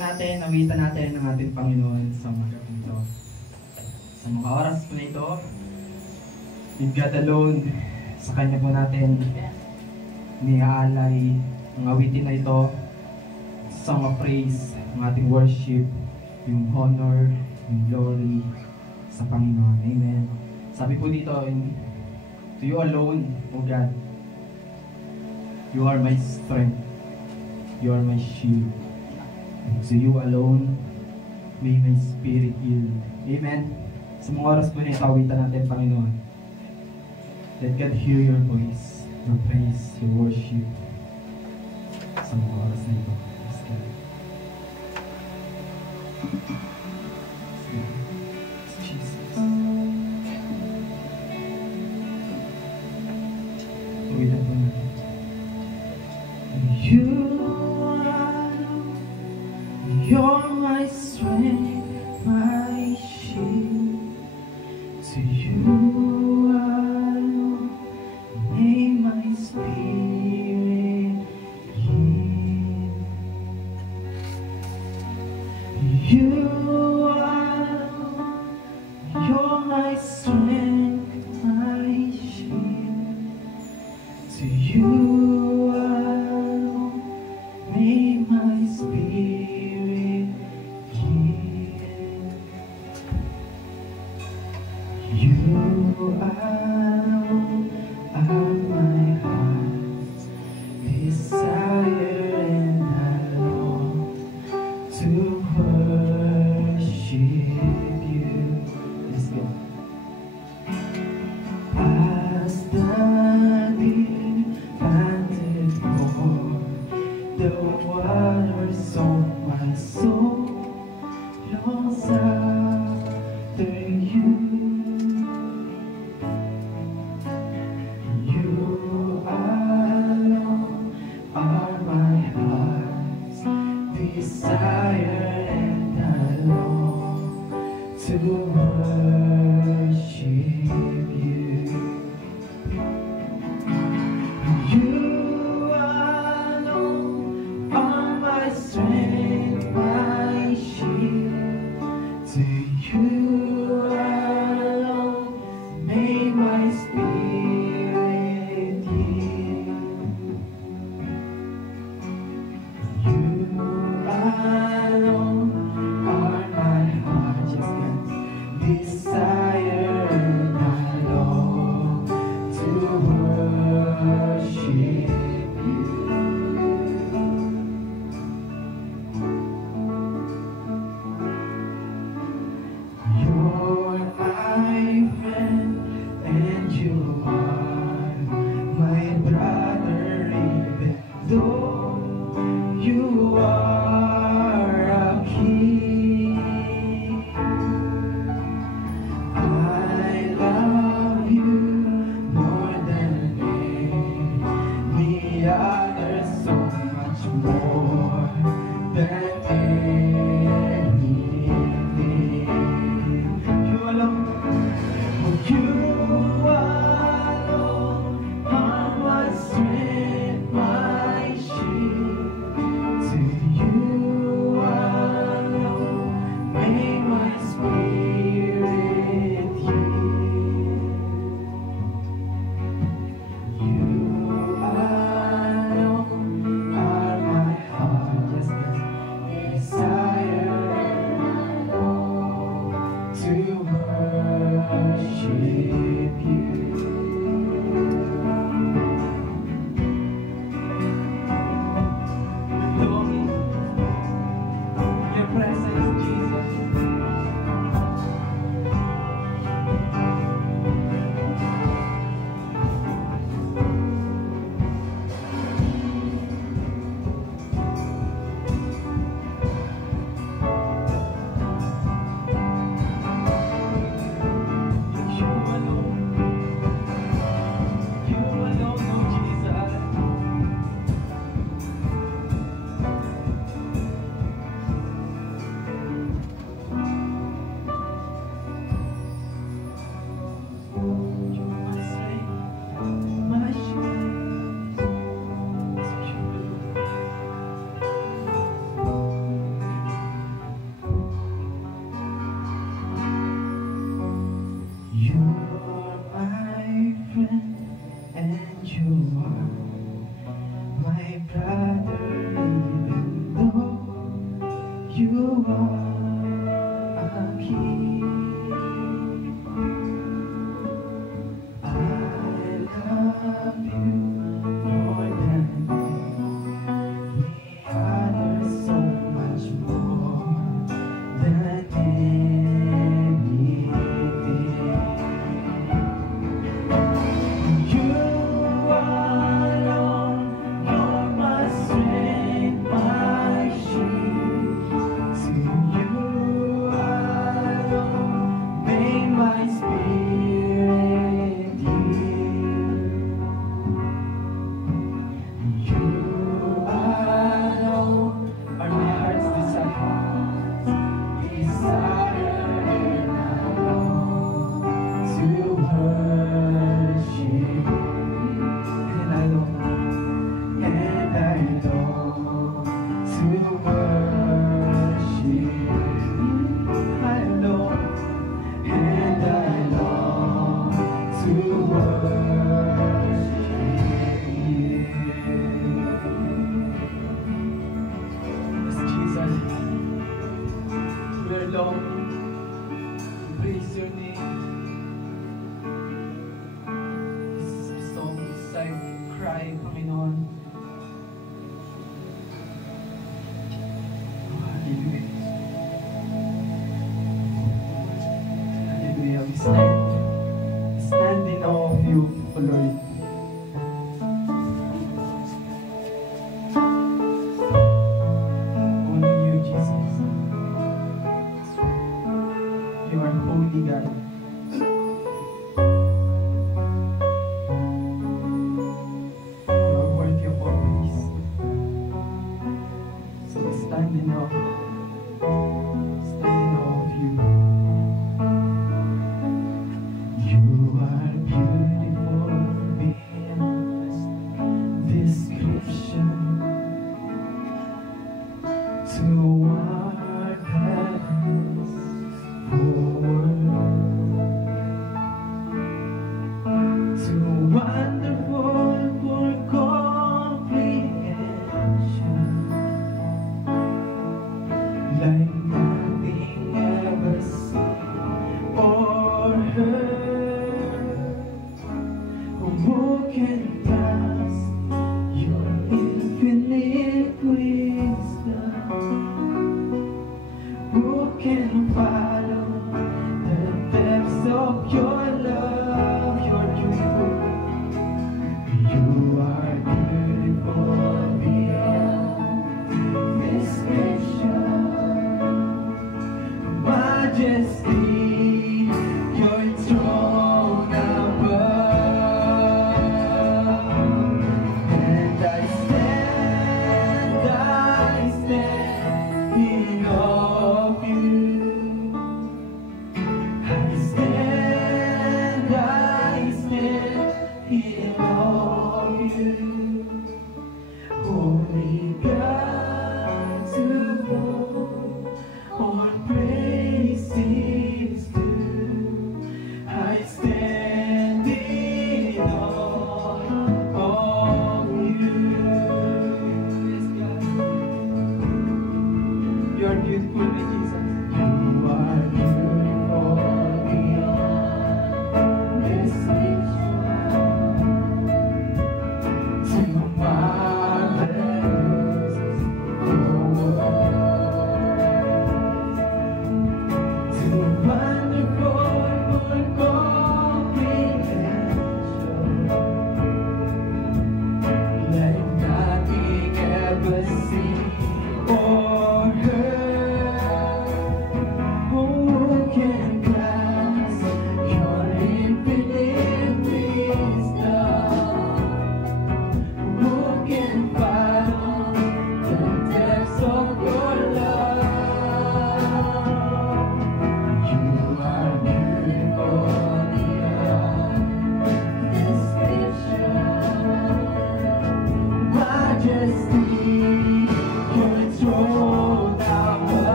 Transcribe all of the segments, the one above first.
natin, nawitan natin ang ating Panginoon sa umagang ito. Sa mga oras po na ito, with God alone, sa Kanya po natin niaalay ang awitin na ito, song of praise, ang ating worship, yung honor, yung glory sa Panginoon. Amen. Sabi po dito, to you alone, O God, you are my strength, you are my shield. And to you alone, may my spirit yield. Amen. Sa mga oras po na ito, awitan natin, Panginoon. Let God hear your voice, your praise, your worship. Sa mga oras na ito. Let's go. Jesus. Awitan po natin. You're my strength, my shield. To you alone may my spirit yield. You alone, you're my strength, my shield. To you alone may my spirit yield. You alone are my heart's desire, and I long to worship you. Let's go. As the deer You are my brother, even though you are a king. I love you more than any other, so much more than anything. You alone, you're my strength, my shield. To you alone, may my spirit yield. You alone are my heart's desire, and I long to worship. And I long to worship. I long and I long to worship you. Yes, Jesus, we are longing to praise your name. This song is like cry, Panginoon. Hallelujah. Hallelujah. We stand in awe of you, O Lord. Only you, Jesus. You are holy God. You are worthy of all praise. So we stand in awe of you. You are beautiful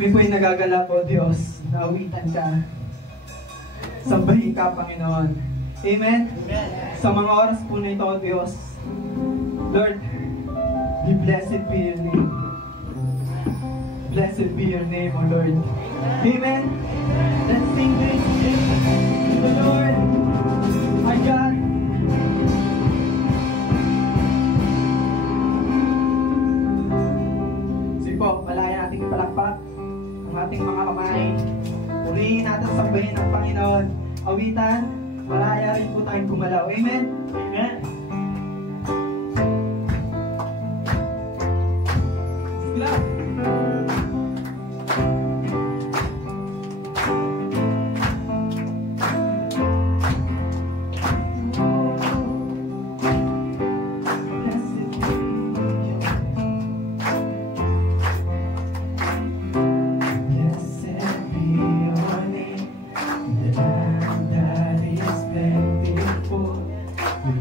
Kami po'y nagagalak, O Diyos, naawitan ka. Sambahin ka, Panginoon. Amen? Sa mga oras po na ito, O Diyos, Lord, be blessed be your name. Blessed be your name, O Lord. Amen? Let's sing this to the Lord, our God. Sige po, malaya nating palakpak ang ating mga kamay. Purihin natin, sambahin ang Panginoon. Awitan, malaya rin po tayong gumalaw. Amen? Amen. Sige.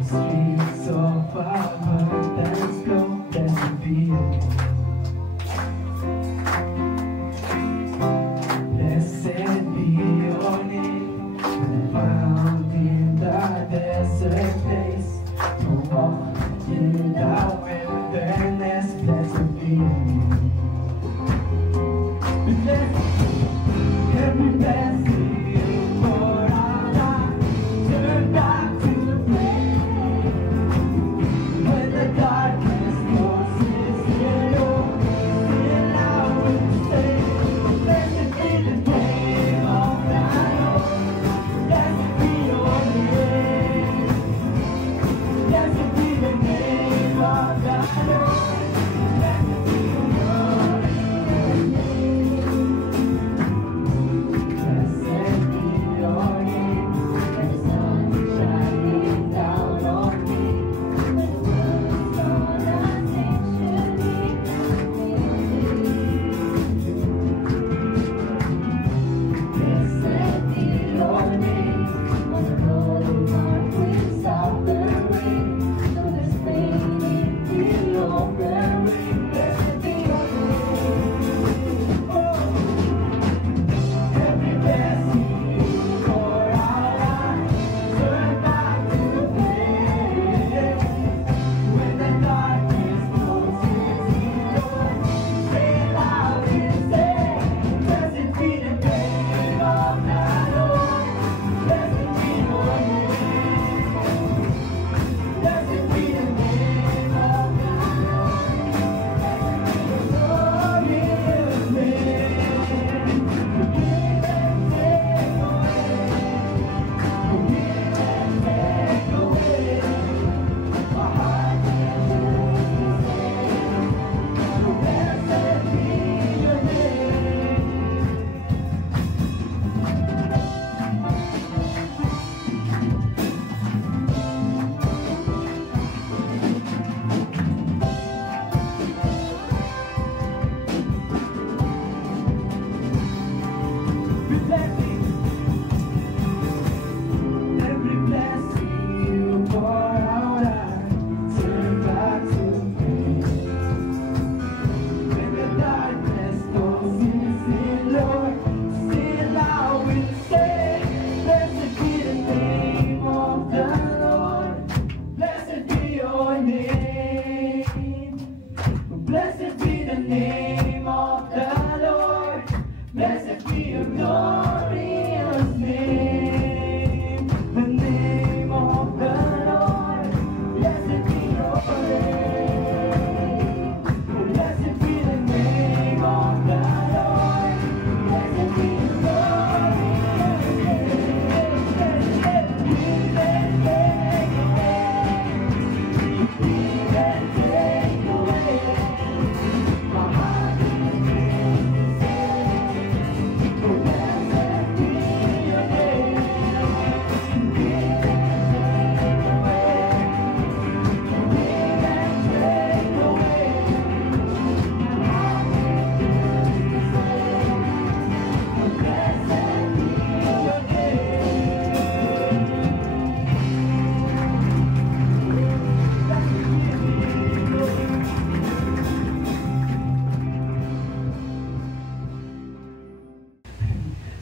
Street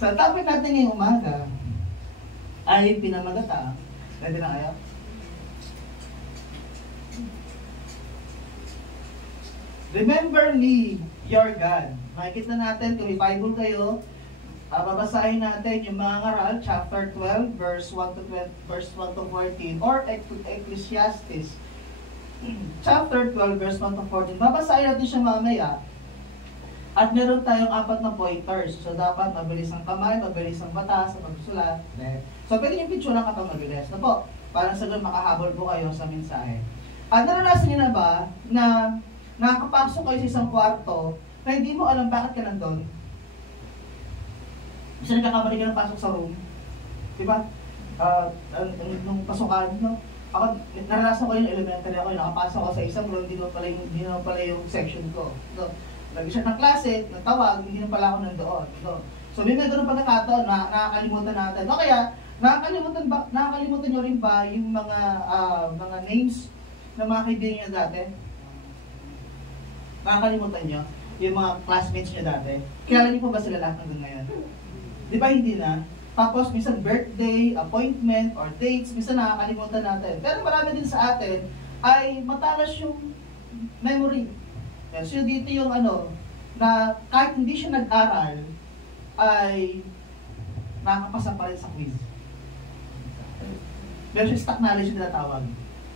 So, topic natin ngayong umaga ay pinamagata. Ready na kayo? Remember me, your God. Makikita natin, kung may Bible kayo, babasahin natin yung mga ngaral, chapter 12, verse 1 to 14, or Ecclesiastes, chapter 12, verse 1 to 14. Babasahin natin siya mamaya. At meron tayong 4 na pointers. So, dapat mabilis ang kamay, mabilis ang mata sa pagsusulat. So, pwede yung picture lang kapag mabilis. Na po, parang sagot makahabol po kayo sa mensahe. At naranasan niyo na ba na nakakapasok kayo sa isang kwarto na hindi mo alam bakit ka nandun? Kasi nagkakamali ka ng pasok sa room. Diba? Nung pasukan, no? Ako, naranasan ko yung elementary ako, nakapasok ako sa isang room, hindi na pala yung section ko. So, lagi siya ng klase, nagtawag, hindi na pala ako nandoon. So may ganun pagkakataon na nakakalimutan natin. O kaya, nakakalimutan nyo rin ba yung mga names ng mga kaibigan nyo dati? Nakakalimutan nyo? Yung mga classmates nyo dati? Kilala niyo po ba sila lahat hanggang ngayon? Di ba hindi na? Tapos minsan birthday, appointment, or dates, minsan nakakalimutan natin. Pero marami din sa atin ay matalas yung memory. So dito yung na kahit hindi siya nag-aral, ay nakapasa pa rin sa quiz. Meron siya stock knowledge na tinatawag.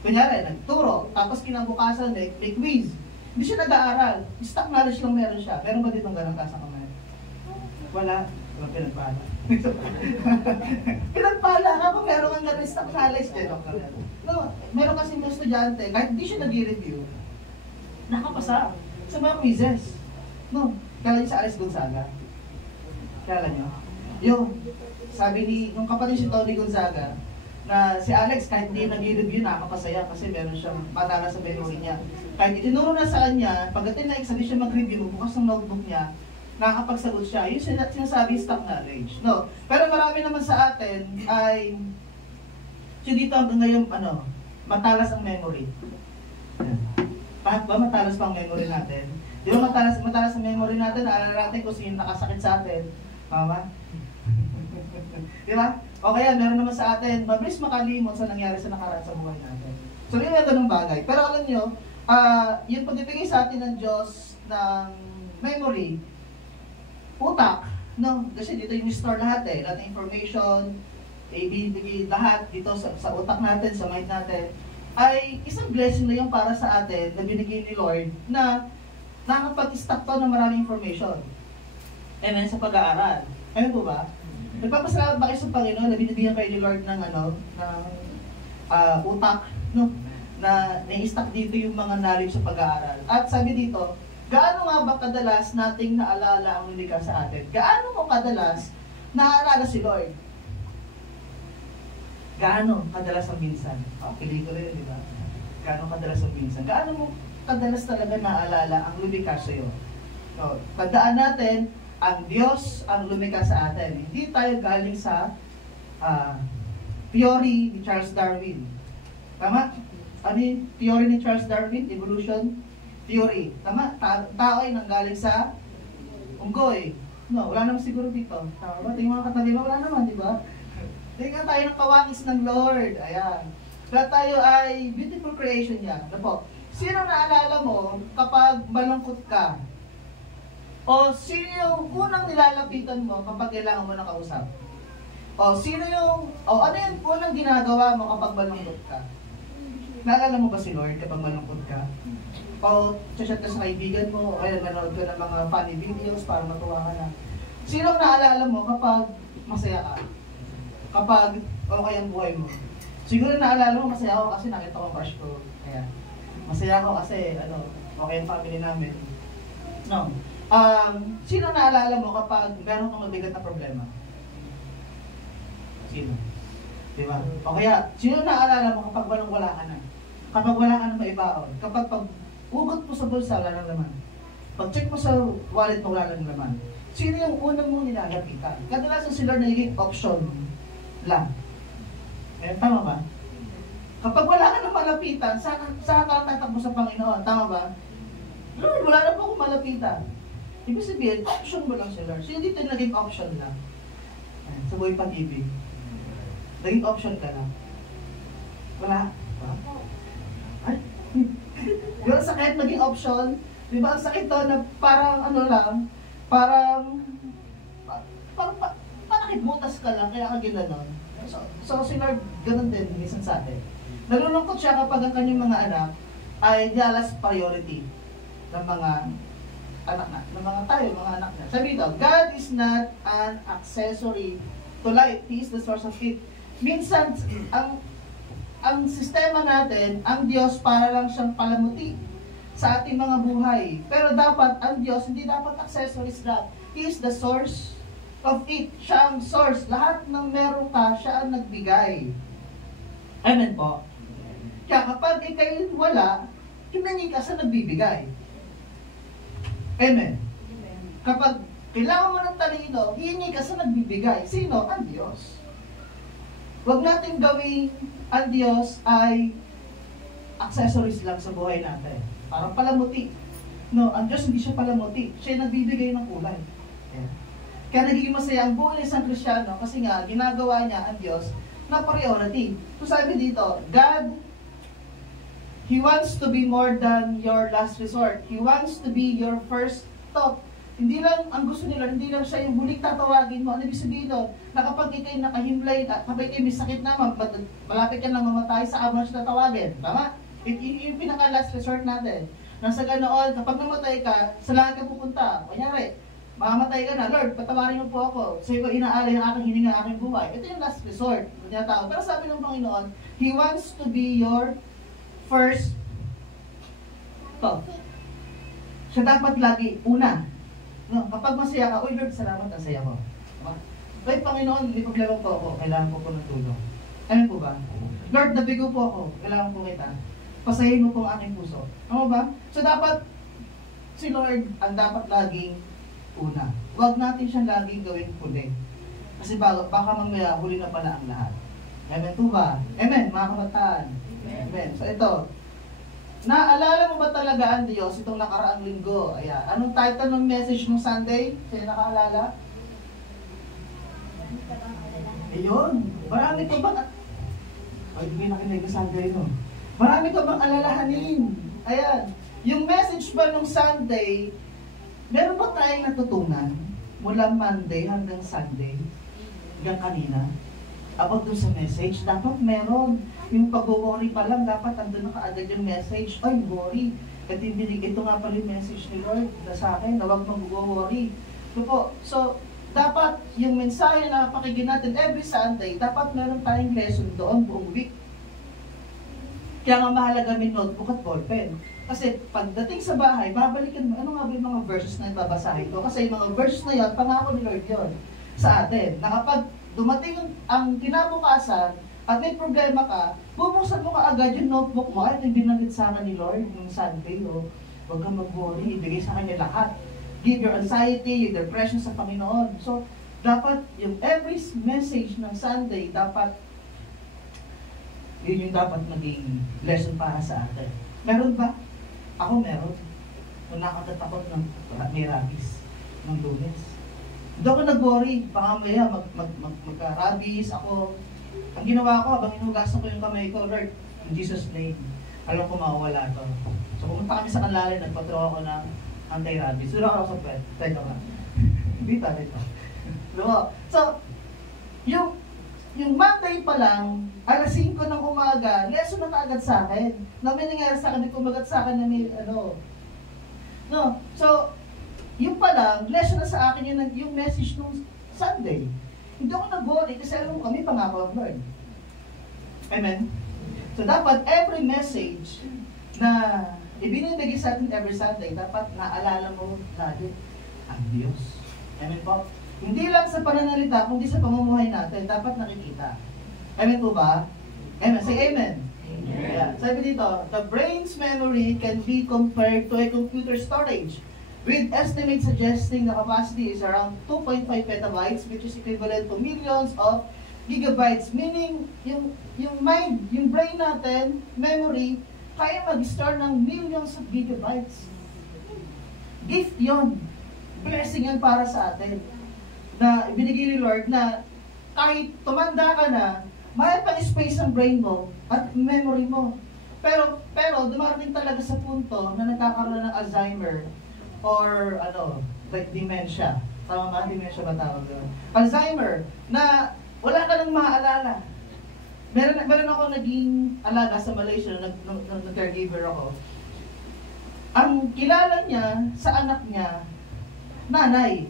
Kunyari, nagturo, tapos kinabukasan may quiz. Hindi siya nag-aaral. Stock knowledge lang meron siya. Meron ba ditong ganun ka sa kamay? Wala. Wala pinagpala. Pinagpala ka kung meron kang ganun stock knowledge. No, meron kasi mga estudyante, kahit hindi siya nag-review, nakapasa sa mga quizzes. No, kala niyo sa Alex Gonzaga? Kala niyo? Yung, sabi nung kapatid si Tony Gonzaga, na si Alex kahit hindi nag-review, nakakapasaya kasi meron siyang patala sa memory niya. Kahit itinuro na sa kanya, pagdating na exam, siya mag-review, bukas ng notebook niya, nakakapagsagot siya. Yun sinasabi stock knowledge. No, pero marami naman sa atin ay, so dito hanggang ngayon, matalas ang memory. Bakit ba matalas pang memory natin? Di ba matalas ang memory natin, naalala natin kung sino nakasakit sa atin. Mama? Di ba? O kaya meron naman sa atin, mabilis makalimot sa nangyari sa nakaraan sa buhay natin. So yun yung ganung bagay. Pero alam nyo, yung pagbibigay sa atin ng Diyos ng memory, utak, no? Kasi dito yung store lahat lahat ng information, ibibigay lahat dito sa utak natin, sa mind natin, ay isang blessing na yung para sa atin na binigay ni Lord na nakapag-stock to ng maraming information. And then sa pag-aaral. Ano po ba? Nagpapasalamat ba kayo sa Panginoon na binibigyan kayo ni Lord ng utak, no? Na nai-stock dito yung mga knowledge sa pag-aaral. At sabi dito, gaano nga ba kadalas nating naalala ang lumikha sa atin? Gaano mo kadalas naaalala si Lord? Gaano kadalas ang minsan? Pili ko rin, di ba? Gaano kadalas ang minsan? Gaano mo kadalas talaga naaalala ang lumikha sa iyo? So, tandaan natin, ang Diyos ang lumikha sa atin. Hindi tayo galing sa theory ni Charles Darwin. Tama? Ano yung theory ni Charles Darwin? Evolution theory. Tama? Tao ay nanggaling sa unggoy. No, wala naman siguro dito. Tama ba? Tingnan mga katabi mo, wala naman, di ba? Tingnan tayo ng kawangis ng Lord. Ayan. Kaya tayo ay beautiful creation niya. Ano po? Sino naalala mo kapag malungkot ka? O sino yung unang nilalapitan mo kapag kailangan mo ng kausap? O ano yung unang ginagawa mo kapag malungkot ka? Naalala mo ba si Lord kapag malungkot ka? O chat ka sa kaibigan mo, o kaya nanood ka ng mga funny videos para matuwa ka na. Sino ang naalala mo kapag masaya ka? Kapag okay ang buhay mo? Siguro naalala mo, masaya ako kasi nakita ko ang crush ko. Kaya, masaya ako kasi okay ang family namin. No. Sino naalala mo kapag meron kang mabigat na problema? Sino? Diba? O kaya, sino naalala mo kapag walang-wala ka na? Kapag wala ka na maibaon? Kapag ugot mo sa bulsa, wala nang laman? Pag-check mo sa wallet mo, wala nang laman? Sino yung unang mong nilalapitan? Kadalasan sila nagiging option lang. Tama ba? Kapag wala ka nang malapitan, saan ka tatakbo sa Panginoon? Tama ba? Lord, wala na po akong malapitan. Ibig sabihin, option mo lang si Lord. So, hindi ito naging option lang. Sa buhay pag-ibig. Naging option ka na. Wala. Ay, yung sakit maging option. Di ba ang sakit to na parang ano lang, parang nakitbutas ka lang, kaya ka ginanon. So si Lord, ganun din, minsan sa atin. Nalulungkot siya kapag ang kanyang mga anak ay the last priority ng mga anak na, ng mga tayo, mga anak na. Sabi dito, God is not an accessory to life. He is the source of it. Minsan, ang sistema natin, ang Diyos para lang siyang palamuti sa ating mga buhay. Pero dapat, ang Diyos, hindi dapat accessories lang. He is the source of it. Siya ang source. Lahat ng meron ka, siya ang nagbigay. Amen po. Kaya kapag ikay wala, hinangi ka sa nagbibigay. Amen. Kapag kailangan mo ng talino, hihingi ka sa nagbibigay. Sino? Ang Diyos. Huwag natin gawing ang Diyos ay accessories lang sa buhay natin. Parang palamuti. No, ang Diyos hindi siya palamuti. Siya yung nagbibigay ng kulay. Yeah. Kaya nagiging masaya ang buhay ng isang Kristiyano kasi nga, ginagawa niya ang Diyos na priority. So sabi dito, God, He wants to be more than your last resort. He wants to be your first thought. Hindi lang, ang gusto nila, hindi lang siya yung huling tatawagin mo. Ano ibig sabihin doon? Na kapag ikay nakahimlay, kapag ikay may sakit na, malapit ka na mamatay, sa amo siya tatawagin. Tama? Yung pinaka-last resort natin. Nasa ganoon, kapag namatay ka, sa langit ka pupunta. Kunyari, mamamatay ka na, Lord, patawarin mo po ako. Sa'yo ko inaalay ang aking hininga, aking buhay. Ito yung last resort. Pero sabi ng Panginoon, He wants to be your first thought. Siya dapat lagi una. No, kapag masaya ka, uy Lord, salamat, ang saya ko. Ay, Panginoon, hindi problema po ako. Kailangan ko po ng tulong. Ano po ba? Lord, nabigo po ako. Kailangan po kita. Pasahin mo po ang aking puso. Ano ba? So dapat, si Lord ang dapat laging una. Huwag natin siyang laging gawing huli. Kasi baka mamaya huli na pala ang lahat. Amen po ba? Amen, mga kabataan. Amen. So ito, naalala mo ba talaga ang Diyos itong nakaraang linggo? Ayan. Anong title ng message ng Sunday? Sino nakaalala? Ayun. Marami ka bang... Ay, hindi nakinig ng Sunday, no? Marami ka bang alalahanin? Ayan. Yung message ba ng Sunday, meron ba tayong natutunan mula Monday hanggang Sunday? Hanggang kanina? About doon sa message, dapat meron. Yung pag-worry pa lang, dapat andun na kaagad yung message. Ay, worry. At ito nga pala yung message ni Lord na sa akin, na huwag mag-worry. So, dapat yung mensahe na pakinggan natin every Sunday, dapat meron tayong lesson doon buong week. Kaya nga mahalaga may notebook at ballpen. Kasi pagdating sa bahay, babalikan mo, ano nga ba yung mga verses na ibabasahin ko? Kasi yung mga verses na yun, pangako ni Lord yun sa atin. Na kapag dumating ang kinabukasan at may problema ka, bubuksan mo ka agad yung notebook mo. Ay, yung binanggit sa akin ni Lord nung Sunday, huwag kang mag-worry, ibigay sa kanya lahat. Give your anxiety, your depression sa Panginoon. So, dapat yung every message ng Sunday, dapat yun yung dapat maging lesson para sa atin. Meron ba? Ako meron. Kung nakatatakot ng may rabies ng Lunes. Hindi ako nag-worry. Baka maya magka-rabies ako. Ang ginawa ko, habang inugasan ko yung kamay ko, Lord, in Jesus' name, alam ko mawawala to. So pumunta kami sa kanlalay, nagpatraw ako ng anti-rabies. Doon ako sa pet. Tayo ka. Dito. So, yung Monday pa lang, alas 5 ng umaga, lesson na kaagad sa akin. Na may nangyari sa akin, kumagat sa akin na may No, so, yung pa lang, lesson na sa akin yung message nung Sunday. Hindi ako nag-worry kasi alam mo kami pangako ang Lord. Amen? So, dapat every message na ibinibigay sa atin every Sunday, dapat naalala mo lagi ang Diyos. Amen po? Hindi lang sa pananalita, kundi sa pamumuhay natin, dapat nakikita. Amen po ba? Amen. Say amen. Amen. Yeah. Sabi dito, the brain's memory can be compared to a computer storage, with estimates suggesting the capacity is around 2.5 petabytes, which is equivalent to millions of gigabytes. Meaning, yung mind, yung brain natin, memory, kaya mag-store ng millions of gigabytes. Gift yon. Blessing yan para sa atin. Na ibinigay ni Lord na kahit tumanda ka na, may pang space ang brain mo at memory mo. Pero dumarating talaga sa punto na nagkakaroon ng Alzheimer or like dementia. Tama ba? Dementia ba tawag doon? Alzheimer, na wala ka nang maaalala. Meron ako naging alaga sa Malaysia, nag-caregiver ako. Ang kilala niya sa anak niya, nanay.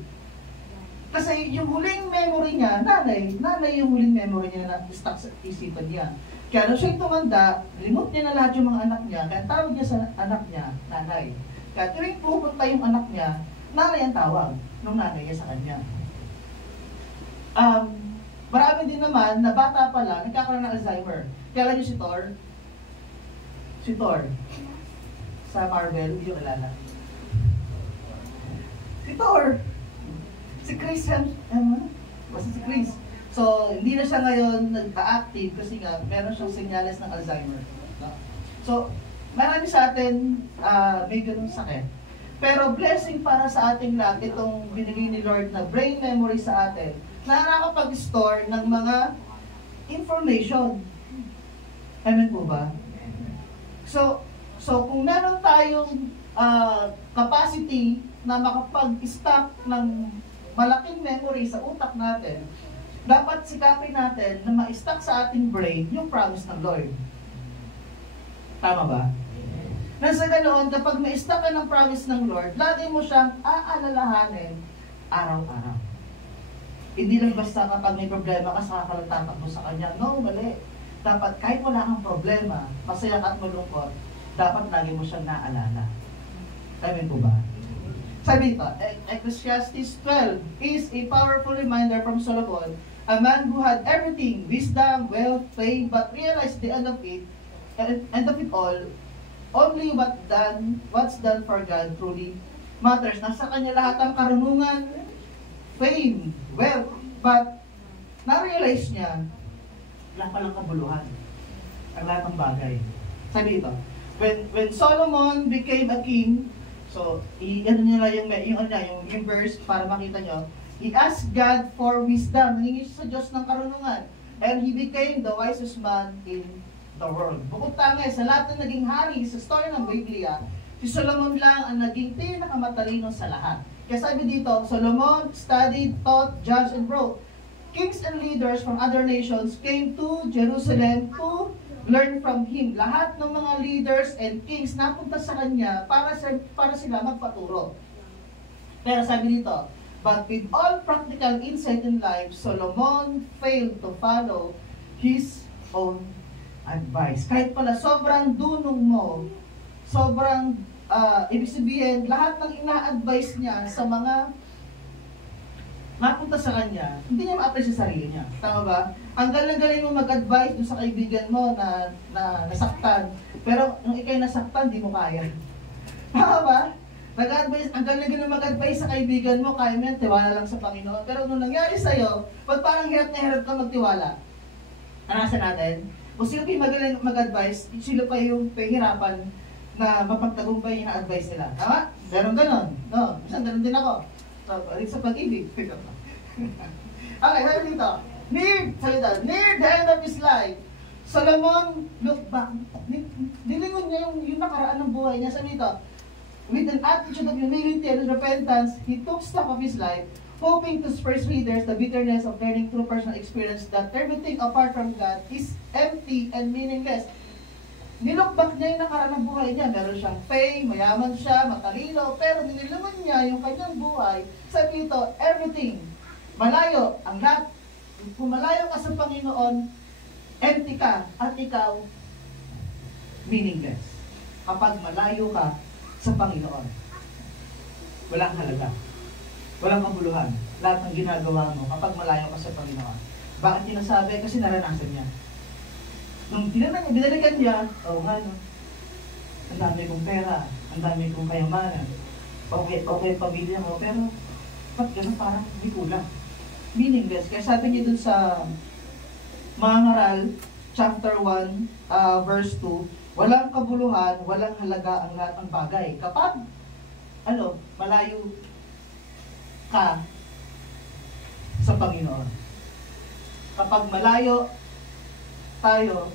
Kasi yung huling memory niya, nanay yung huling memory niya na stuck sa isipan niya. Kaya nung siya'y tumanda, remote niya na lahat yung mga anak niya, kaya tawag niya sa anak niya, nanay. Kaya tuwing pupunta yung anak niya, nanay ang tawag nung nanay niya sa kanya. Marami din naman na bata pa lang, nagkakaroon ng Alzheimer. Kaya niyo si Thor? Si Thor. Sa Marvel, hindi yung kilala. Si Thor. Si Chris basta si Chris. So, hindi na siya ngayon nag-active kasi nga, meron siyang senyales ng Alzheimer. No? So, marami sa atin may ganung sakit. Pero blessing para sa ating lahat itong binigay ni Lord na brain memory sa atin na nakakapag-store ng mga information. Amen po ba? So kung meron tayong capacity na makapag-stock ng malaking memory sa utak natin, dapat sikapin natin na ma-stock sa ating brain yung promise ng Lord. Tama ba? Nasa ganoon, kapag ma-stock ka ng promise ng Lord, lagi mo siyang aalalahanin araw-araw. Hindi lang basta kapag may problema ka, saka ka lang tatakbo sa Kanya. No, mali. Dapat kahit wala kang problema, masaya ka at malungkot, dapat lagi mo siyang naalala. Amen po ba? Sabi ito, Ecclesiastes 12 is a powerful reminder from Solomon, a man who had everything, wisdom, wealth, fame, but realized the end of it all, only what's done for God truly matters. Nasa kanya lahat ng karunungan, fame, wealth, but na-realize niya, wala palang kabuluhan ang lahat ng bagay. Sabi ito, when Solomon became a king, so, yung verse para makita nyo, he asked God for wisdom. Nangingi siya sa Diyos ng karunungan. And he became the wisest man in the world. Bukod tangay, sa lahat ng naging hari sa story ng Biblia, si Solomon lang ang naging pinakamatalino sa lahat. Kaya sabi dito, Solomon studied, taught, judged, and wrote. Kings and leaders from other nations came to Jerusalem to learn from him. Lahat ng mga leaders and kings napunta sa kanya para sila magpaturo. Pero sabi dito, but with all practical insight in life, Solomon failed to follow his own advice. Kahit pala sobrang dunong mo, sobrang, ibig sabihin, lahat ng ina-advise niya sa mga napunta sa kanya, hindi niya ma-appreciate sa sarili niya. Tama ba? Ang galing-galing mo mag-advise dun sa kaibigan mo na nasaktan. Pero nung ikay nasaktan, di mo kaya. Tama ba? Ang galing-galing mag-advise sa kaibigan mo, kaya mo yan, tiwala lang sa Panginoon. Pero nung nangyari sa'yo, pag parang hirap na hirap ka magtiwala, nanasan natin, o sino pa yung magaling mag-advise, sino pa yung pahirapan na mapagtagumpay yung na-advise nila. Tama? Meron ganon. No? Minsan ganon din ako. Sa pag-ibig. Okay, sabi dito. Near the end of his life, Solomon looked back. Nilingon niya yung nakaraan ng buhay niya. Sabi dito, with an attitude of humility and repentance, he took stock of his life, hoping to spare readers the bitterness of learning through personal experience that everything apart from God is empty and meaningless. Nilookback niya yung nakaraan ng buhay niya. Meron siyang fame, mayaman siya, matalino, pero nililaman niya yung kanyang buhay. Sabi ito, everything, malayo, ang lahat. Kung malayo ka sa Panginoon, empty ka, at ikaw, meaningless. Kapag malayo ka sa Panginoon, walang halaga, walang kabuluhan, lahat ng ginagawa mo kapag malayo ka sa Panginoon. Bakit sinasabi? Kasi naranasan niya. Nung binalikan niya, nga no, ang dami kong pera, ang dami kong kayamanan, okay pamilya mo, pero ba't gano'n parang hindi kulang? Meaningless. Kaya sabi niya dun sa Mga Ngaral, chapter 1, verse 2, walang kabuluhan, walang halaga ang lahat ng bagay. Kapag, malayo ka sa Panginoon. kapag malayo tayo,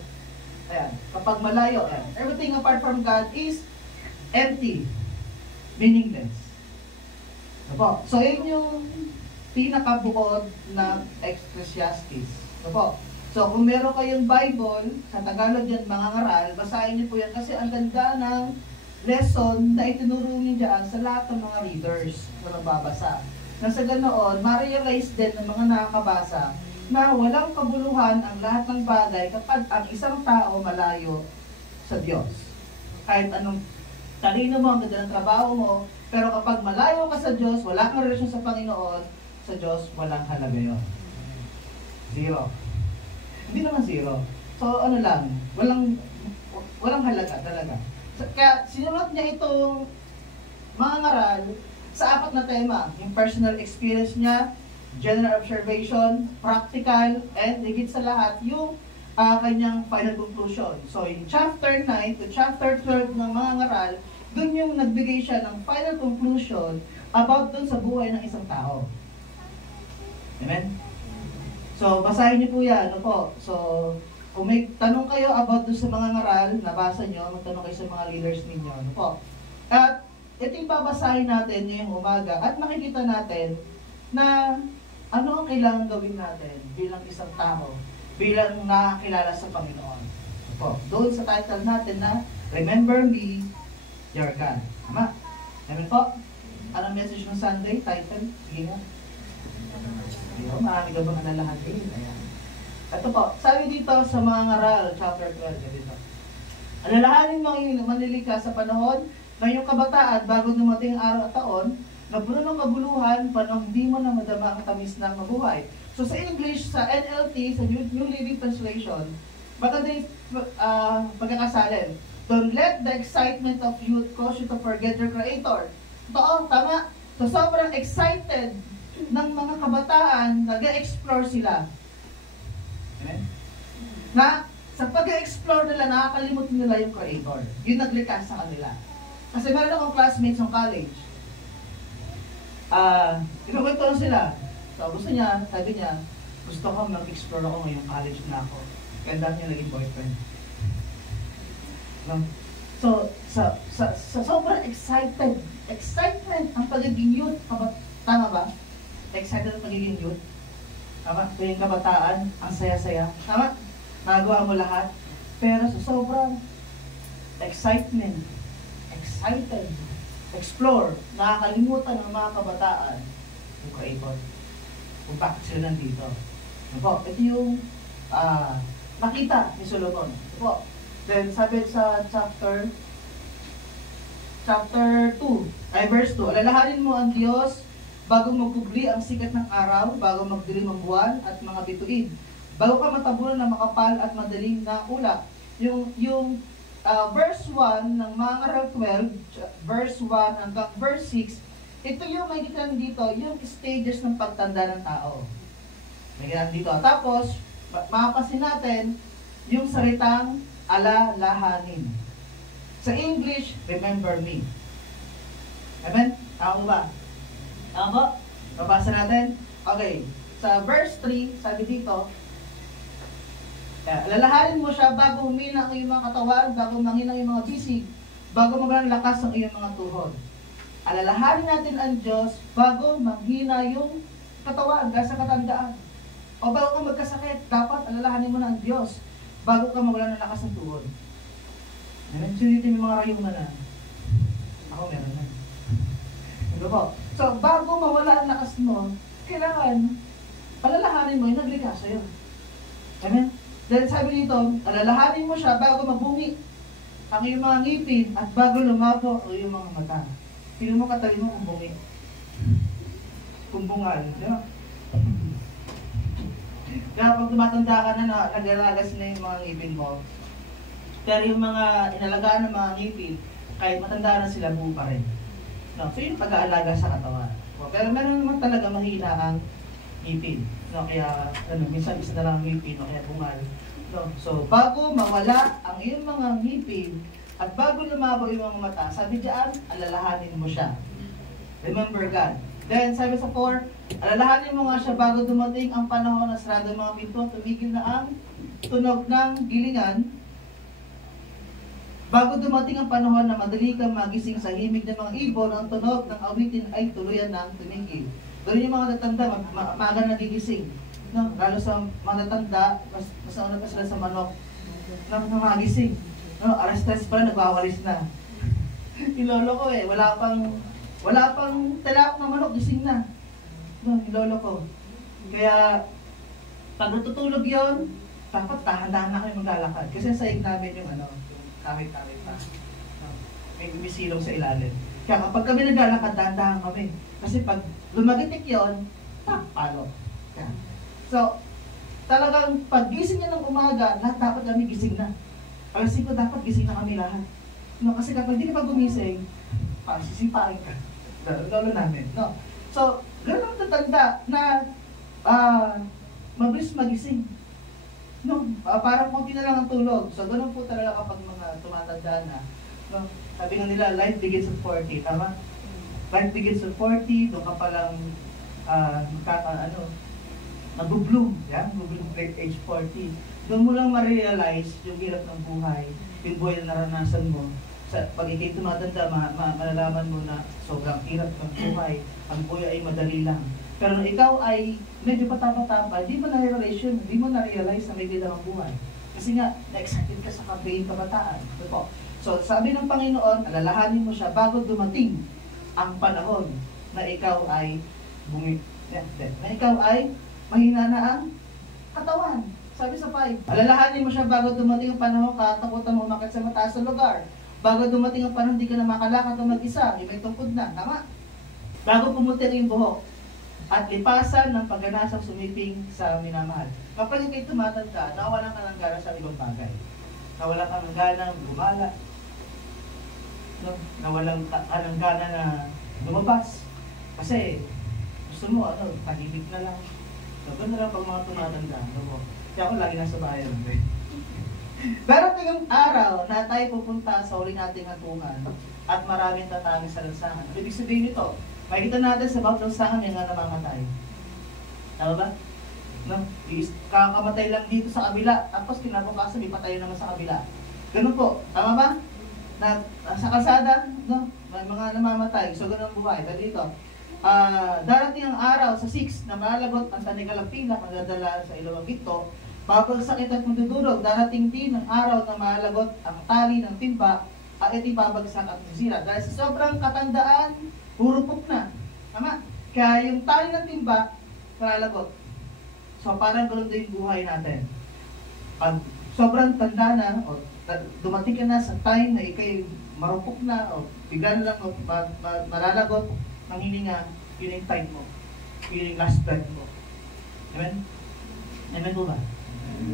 ayan, kapag malayo, ayan, everything apart from God is empty, meaningless. Opo. So, yun yung pinakabuod ng Ecclesiastes. Opo. So, kung meron kayong Bible, sa Tagalog yan, mga ngaral, basahin niyo po yan kasi ang ganda ng lesson na itinuro niyo dyan sa lahat ng mga readers na nagbabasa. Na sa ganoon, ma-realize din ng mga nakakabasa na walang kabuluhan ang lahat ng bagay kapag ang isang tao malayo sa Diyos. Kahit anong talino mo, ang ganda ng trabaho mo, pero kapag malayo ka sa Diyos, wala kang relasyon sa Panginoon, sa Diyos, walang halaga yun. Zero. Hindi naman zero. So, ano lang, walang halaga talaga. Kaya, sinulat niya itong mga ngaral sa 4 na tema. Yung personal experience niya, general observation, practical, and higit sa lahat, yung kanyang final conclusion. So, in chapter 9 to chapter 12 ng mga ngaral, dun yung nagbigay siya ng final conclusion about dun sa buhay ng isang tao. Amen? So, basahin niyo po yan. Ano po? So, kung may tanong kayo about dun sa mga ngaral, nabasa niyo, magtanong kayo sa mga leaders ninyo. Ano po? At ito yung babasahin natin ngayong umaga at makikita natin na ano ang kailangan gawin natin bilang isang tao, bilang nakakilala sa Panginoon. Po, doon sa title natin na Remember Me, Your God. Tama? Amen po? Anong message ng Sunday? Title? Sige nga. Marami ka bang alalahanin? Ayan. Ito po, sabi dito sa mga ngaral, chapter 12, dito. Alalahanin mo ang manlilikas sa panahon ng iyong kabataan bago dumating araw at taon, na puno ng kabuluhan, panong hindi mo na madama ang tamis ng mabuhay. So sa English, sa NLT, sa New Living Translation, maganda yung pagkakasalin. Don't let the excitement of youth cause you to forget your Creator. Totoo, tama. So sobrang excited ng mga kabataan, nag-explore sila. Amen? Na sa pag-explore nila, nakakalimutan nila yung Creator. Yung naglikas sa kanila. Kasi meron akong classmates ng college. Kinukwento lang sila. So gusto niya, sabi niya, gusto ko mag-explore ako ngayong college na ako. Kaya dami niya naging boyfriend. No? So, sa sobrang excitement ang pagiging youth. Tama ba? Excited ang pagiging youth. Tama? Tuwing kabataan, ang saya-saya. Tama? Nagawa mo lahat. Pero sa sobrang excited, explore, nakakalimutan ng mga kabataan yung Creator. Kung bakit sila nandito. Ito yung nakita ni Solomon. Then sabi sa chapter 2, verse 2, alalahanin mo ang Diyos bago magkubli ang sikat ng araw, bago magdilim ang buwan at mga bituin, bago ka matabunan ng makapal at madaling na ulap. Yung verse 1 ng mga ngaral 12, verse 1 hanggang verse 6, ito yung may kita dito, yung stages ng pagtanda ng tao. May kita dito. Tapos, makapasin natin yung salitang alalahanin. Sa English, remember me. Amen? Tama ba? Tama ba? Mabasa natin? Okay. Sa verse 3, sabi dito, alalahanin mo siya bago humina ang iyong mga katawan, bago mangina ang iyong mga bisig, bago magandang lakas ang iyong mga tuhod. Alalahanin natin ang Diyos bago manghina yung katawan, gaya sa katandaan. O bago ka magkasakit, dapat alalahanin mo na ang Diyos bago ka mawalan ng lakas ng tuhod. Amen? Sinitin yung mga rayong na. Ako meron na. Ano po? So, bago mawala ang lakas mo, kailangan alalahanin mo yung naglikas sa'yo. Amen? Dahil sabi dito, alalahanin mo siya bago mabungi ang iyong mga ngipin at bago lumabo ang iyong mga mata. Sino mo katabi mo kung bungi? Kung bungal. Di ba? Kaya pag tumatanda ka na, nagalagas na yung mga ngipin mo. Pero yung mga inalagaan ng mga ngipin, kahit matanda na sila, buo pa rin. No? So yung pag-aalaga sa katawan. Pero meron naman talaga mahina ang ngipin. No? Kaya, minsan isa na lang ang ngipin, no? Kaya bungal. No? So, bago mawala ang iyong mga ngipin, at bago lumabaw yung mga mata, sabi diyan, alalahanin mo siya. Remember God. Then, sabi sa 4, Alalahanin mo nga siya bago dumating ang panahon na sarado ang mga pinto, tumigil na ang tunog ng gilingan. Bago dumating ang panahon na madali kang magising sa himig ng mga ibon, ang tunog ng awitin ay tuluyan ng tumigil. Doon yung mga tatanda, maaga nagigising. No? Lalo sa mga tatanda, mas una pa sila sa manok na magising. No? Aras-tres pa, nagwawalis na. Ilolo ko wala pang talak na manok, gising na. No, ilolo ko. Kaya, pag natutulog yun, dapat dahan-dahan na kayo maglalakad. Kasi sa namin yung kawit-kawit pa. No, may silong sa ilalim. Kaya kapag kami naglalakad, dahan-dahan kami. Kasi pag lumagitik yun, palo. Kaya. So, talagang pag gising niya ng umaga, lahat dapat kami gising na. Alas 5 dapat gising na kami lahat. No, kasi kapag hindi ka pa gumising, sisipain ka. Lolo namin. No? So, ganun tatanda na mabilis magising. No, parang konti na lang ang tulog. So, ganun po talaga kapag mga tumatanda na. No? Sabi nga nila, life begins at 40. Tama? Life begins at 40. Doon ka palang nag-bloom. Yeah? Nag-bloom at age 40. Doon mo lang ma-realize yung hirap ng buhay. Yung buhay na naranasan mo. Pag ikay tumatanda, malalaman mo na sobrang hirap ng buhay. Ang buhay ay madali lang. Pero nung ikaw ay medyo patapa-tapa, hindi mo na-realize yun, hindi mo na-realize na may bilang ang buhay. Kasi nga, na-excited ka sa kabayin kabataan. So, sabi ng Panginoon, alalahanin mo siya bago dumating ang panahon na ikaw ay mahina na ang katawan. Sabi sa 5, alalahanin mo siya bago dumating ang panahon, katakutan mo umakit sa mataas na lugar. Bago dumating ang panahon, hindi ka na makalakad na mag-isa, may tungkod na, tama? Bago pumuti yung buhok, at lipasan ng pagganasang sumiping sa minamahal. Kapag ikay tumatanda, nawalan ka ng gana sa ibang bagay. Nawalan ka ng gana gumala. No? Nawalan ka ng gana na lumabas. Kasi, gusto mo, tahimik na lang. So, ganda lang pag mga tumatanda. No? Kaya ako lagi nasa bayan. Darating ang araw na tayo pupunta sa uli nating hatungan at maraming tatangis sa lansangan. Ibig sabihin nito, makikita natin sa bawat lansangan may nga namamatay. Tama ba? No? Kakamatay lang dito sa kabila, tapos kinabukasan may patay naman sa kabila. Ganun po, tama ba? Na, sa kalsada, no? May mga namamatay. So, ganun ang buhay. Dahil dito, darating ang araw sa 6 na malalagot ang tanigalang pilak ang dadala sa ilawang gito. Babagsak at madudurog, darating din ang araw na malagot ang tali ng timba at ito'y babagsak at masisira. Dahil sa sobrang katandaan, hurupok na. Tama? Kaya yung tali ng timba, malalagot. So parang ganoon din yung buhay natin. Pag sobrang tanda na, o dumating ka na sa time na ikay marupok na, o bigla na lang malalagot ng hininga, yun yung time mo. Yun yung last breath mo. Amen? Amen po ba?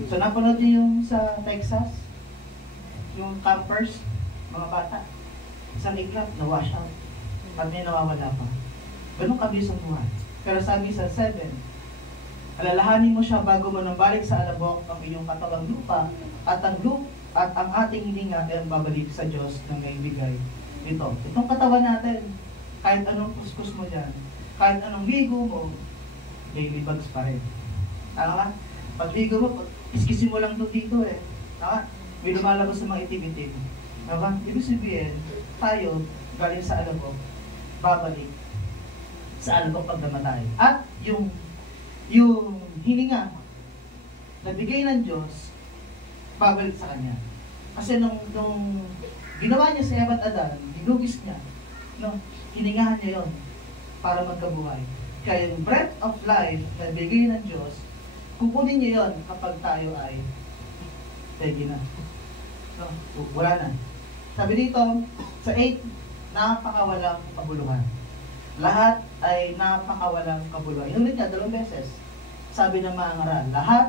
So, napanood niyo yung sa Texas? Yung campers, mga bata. Isang iglap, na-wash out. At may nawawala pa. Ganun kabilis ang buhay. Pero sabi sa 7, alalahanin mo siya bago mo nang balik sa alabok ang iyong katawang lupa at ang ating hininga ay ang babalik sa Diyos na may bigay nito. Itong katawan natin, kahit anong kuskus mo dyan, kahit anong ligo mo, daily bags pa rin. Tama ka? Pag-ligo mo, iskisin mo lang doon dito eh. Tama? May lumalabas sa mga itim-itim. Tama? Ibig sabihin, tayo, galing sa alabok, babalik sa alabok pag namatay. At yung hininga na bigay ng Diyos, babalik sa Kanya. Kasi nung ginawa niya sa Eva at Adan, hinugis niya, no, hiningahan niya yon para magkabuhay. Kaya yung breath of life na bigay ng Diyos, kukunin niyo yon kapag tayo ay pwede na. So, wala na. Sabi dito, sa 8, napakawalang kabuluhan. Lahat ay napakawalang kabuluhan. Inulit niya 2 beses. Sabi ng mga ngaral, lahat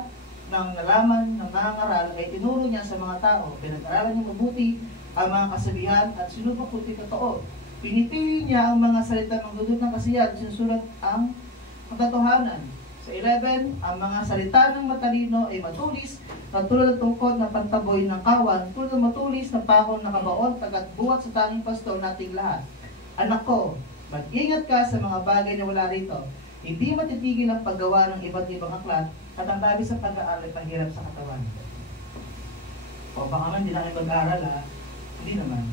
ng nalaman ng mga ngaral ay tinuro niya sa mga tao. Pinag-aralan niya mabuti ang mga kasabihan at sinubok puti totoo. Pinipili niya ang mga salita magdudot ng kasiyahan, sinusulat ang katotohanan. Sa 11, ang mga salita ng matalino ay matulis, na tulad ng tungkod na pantaboy ng kawan, tulad ng matulis na pakon na kabaon, tagat-buhat sa tanging pastor nating lahat. Anak ko, mag-ingat ka sa mga bagay na wala rito. Hindi matitigil ang paggawa ng iba't ibang aklat at ang labis sa pag-aaral ay panghirap sa katawan. O baka man hindi na kayo mag-aaral ha? Hindi naman.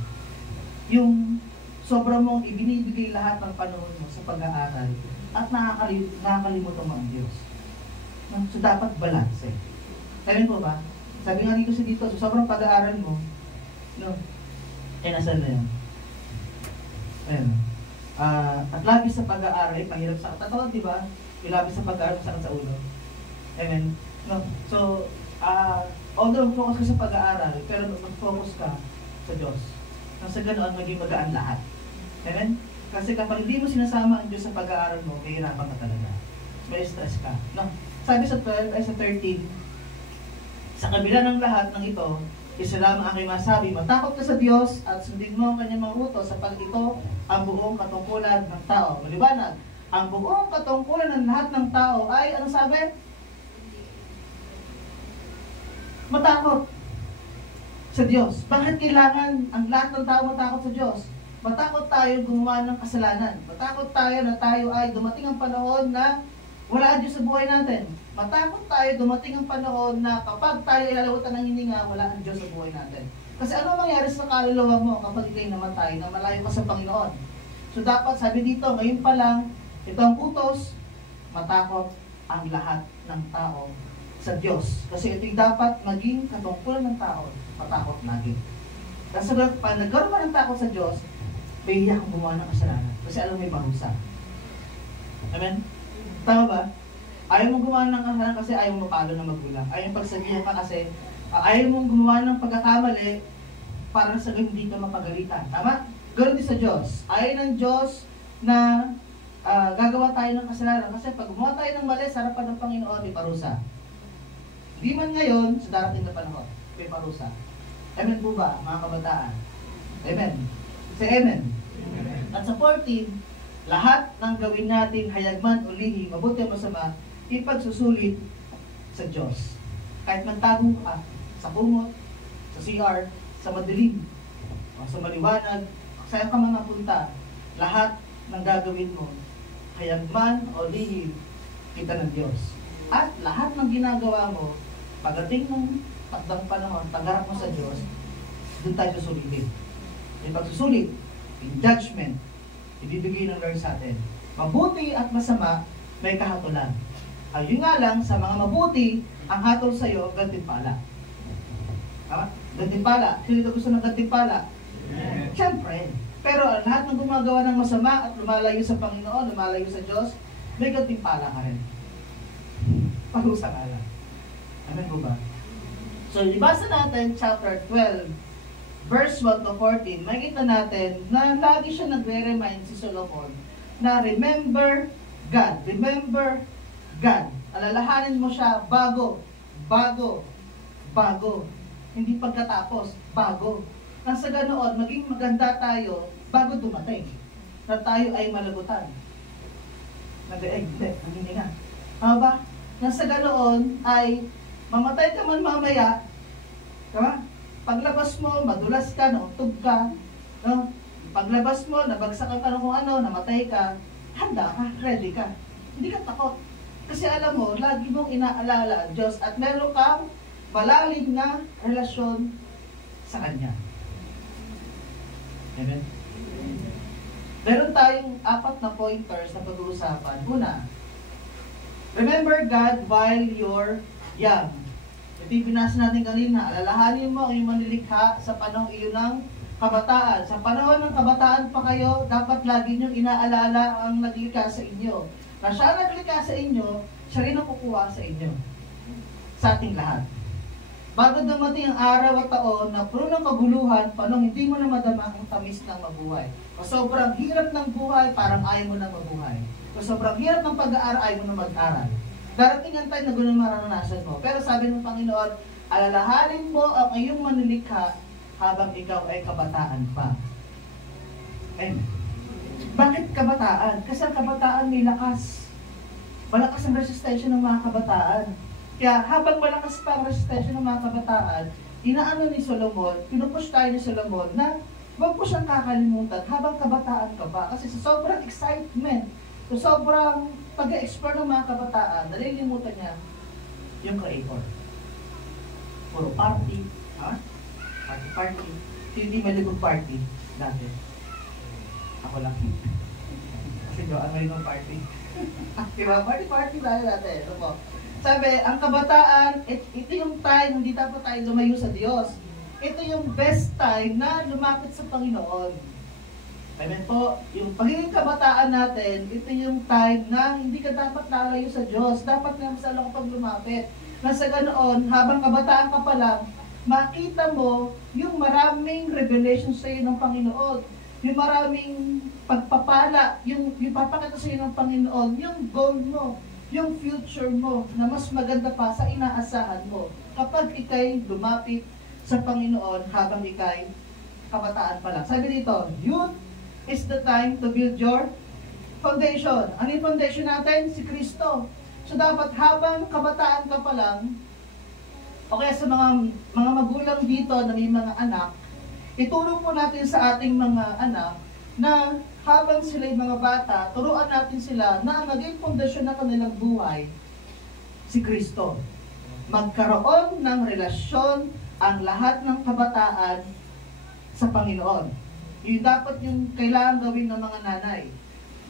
Yung sobrang mong ibinibigay lahat ng panahon mo sa pag-aaral at nakakalimutan mo ang Diyos. So dapat balance eh. Kaya po ba? Sabi nga dito dito, so sobrang pag-aaral mo, no? Nasaan na yan? Ayan. At labis sa pag-aaral, pahirap sa katawan, di ba? Yung labis sa pag-aaral, sakit sa ulo. Amen? No? So, although focus ka sa pag-aaral, pero mag-focus ka sa Diyos. Nang sa ganoon, maging magaan lahat. Amen? Kasi kapag hindi mo sinasama ang Diyos sa pag-aaral mo, mahirapan ka talaga. May stress ka. No? Sabi sa 12 ay sa 13, sa kabila ng lahat ng ito, isa lamang aking masabi, matakot ka sa Diyos at sundin mo ang kanyang mga utos sapagkat ito ang buong katungkulan ng tao. Maliwanag, ang buong katungkulan ng lahat ng tao ay, ano sabi? Matakot sa Diyos. Bakit kailangan ang lahat ng tao matakot sa Diyos? Matakot tayo gumawa ng kasalanan. Matakot tayo na tayo ay dumating ang panahon na wala ang Diyos sa buhay natin. Matakot tayo dumating ang panahon na kapag tayo ilalawitan ng hininga, wala ang Diyos sa buhay natin. Kasi ano mangyari sa kaluluwa mo kapag ikay namatay na malayo ka sa Panginoon? So dapat, sabi dito, ngayon pa lang, ito ang utos, matakot ang lahat ng tao sa Diyos. Kasi ito'y dapat maging katungkulan ng tao, matakot lagi. Kasi pag nagkaroon ka ng takot sa Diyos, may hiya kang gumawa ng kasalanan. Kasi alam mo may parusa. Amen? Tama ba? Ayaw mong gumawa ng kasalanan kasi ayaw mong mapalo ng magulang. Ayaw mong pagsabihan ka kasi ayaw mong gumawa ng pagkakamali para sa hindi ka mapagalitan. Tama? Ganoon din sa Diyos. Ayaw ng Diyos na gagawa tayo ng kasalanan kasi pag gumawa tayo ng mali sa harapan ng Panginoon, may parusa. Hindi man ngayon, sa darating na panahon, may parusa. Amen po ba, mga kabataan? Amen. Say amen. Amen. At sa 14, lahat ng gawin natin, hayagman o lihim, mabuti o masama, ipagsusulit sa Diyos. Kahit magtago ka sa kumot, sa CR, sa madilim, o sa maliwanag, saan ka man napunta, lahat ng gagawin mo, hayagman o lihim, kita ng Diyos. At lahat ng ginagawa mo, pagdating ng takdang panahon, pagharap mo sa Diyos, doon tayo susulitin. Yung pagsusulit, yung judgment, ibibigay ng Lord sa atin. Mabuti at masama, may kahatulan. Ayun nga lang, sa mga mabuti, ang hatol sa iyo, gantimpala. Tama? Gantimpala. Sino ito gusto ng gantimpala? Yeah. Siyempre. Pero lahat ng gumagawa ng masama at lumalayo sa Panginoon, lumalayo sa Diyos, may gantimpala ka rin. Parusa ka lang. Amen po ba? So, ibasa natin chapter 12, verse 1 to 14, makikita natin na lagi siya nagre-remind si Solomon na remember God. Remember God. Alalahanin mo siya bago. Hindi pagkatapos, bago. Nang sa ganoon, maging maganda tayo bago dumating. Na tayo ay malagutan. Hindi nga. Ba? Nang sa ganoon ay mamatay ka man mamaya, diba? Paglabas mo, madulas ka, nautog ka, no? Paglabas mo, nabagsak ka ng kung ano, namatay ka, handa ka, ready ka. Hindi ka takot. Kasi alam mo, lagi mong inaalala ang Diyos at meron kang malalim na relasyon sa Kanya. Amen? Meron tayong 4 na pointers na pag-uusapan. Una, remember God while you're young. Ito yung binasa natin kanina. Alalahanin mo ang iyong manilikha sa panahon iyon ng kabataan. Sa panahon ng kabataan pa kayo, dapat lagi niyong inaalala ang naglikha sa inyo. Na siya naglikha sa inyo, siya rin ang kukuha sa inyo. Sa ating lahat. Bago dumating ang araw at taon na puno ng kaguluhan, panong hindi mo na madama ang tamis ng mabuhay. O sobrang hirap ng buhay, parang ayaw mo na mabuhay. O sobrang hirap ng pag-aaral, ayaw mo na mag-aral. Darating ang time na gano'n maranasan mo. Pero sabi ng Panginoon, alalahanin mo ang iyong manilikha habang ikaw ay kabataan pa. Amen. Bakit kabataan? Kasi ang kabataan may lakas. Malakas ang resistensya ng mga kabataan. Kaya habang malakas pa ang resistensya ng mga kabataan, inaano ni Solomon, pinupush tayo ni Solomon na huwag po siyang kakalimutan habang kabataan ka pa. Kasi sa sobrang excitement So sobrang pag-explore ng mga kabataan, nalilimutan niya yung Creator. Puro party, ha? Party. Hindi maligong party dati. Ako lang. Kasi Joanne maligong party. Diba? Party tayo dati. Ano po? Sabi, ang kabataan, ito yung time, hindi dapat tayo lumayo sa Diyos. Ito yung best time na lumapit sa Panginoon. Amen po, yung pagiging kabataan natin, ito yung time na hindi ka dapat lalayo sa Diyos. Dapat nga masala ka pag lumapit. Na sa ganoon, habang kabataan ka pa lang, makita mo yung maraming revelation sa iyo ng Panginoon. Yung maraming pagpapala, yung papakita sa iyo ng Panginoon, yung goal mo, yung future mo, na mas maganda pa sa inaasahan mo. Kapag ikay lumapit sa Panginoon habang ikay kabataan pa lang. Sabi dito, youth is the time to build your foundation. Ano yung foundation natin? Si Kristo. So dapat habang kabataan ka pa lang, o kaya sa mga magulang dito na may mga anak, itulong po natin sa ating mga anak na habang sila'y mga bata, turuan natin sila na ang naging pundasyon ng kanilang buhay, si Kristo. Magkaroon ng relasyon ang lahat ng kabataan sa Panginoon. Yung dapat yung kailangan gawin ng mga nanay,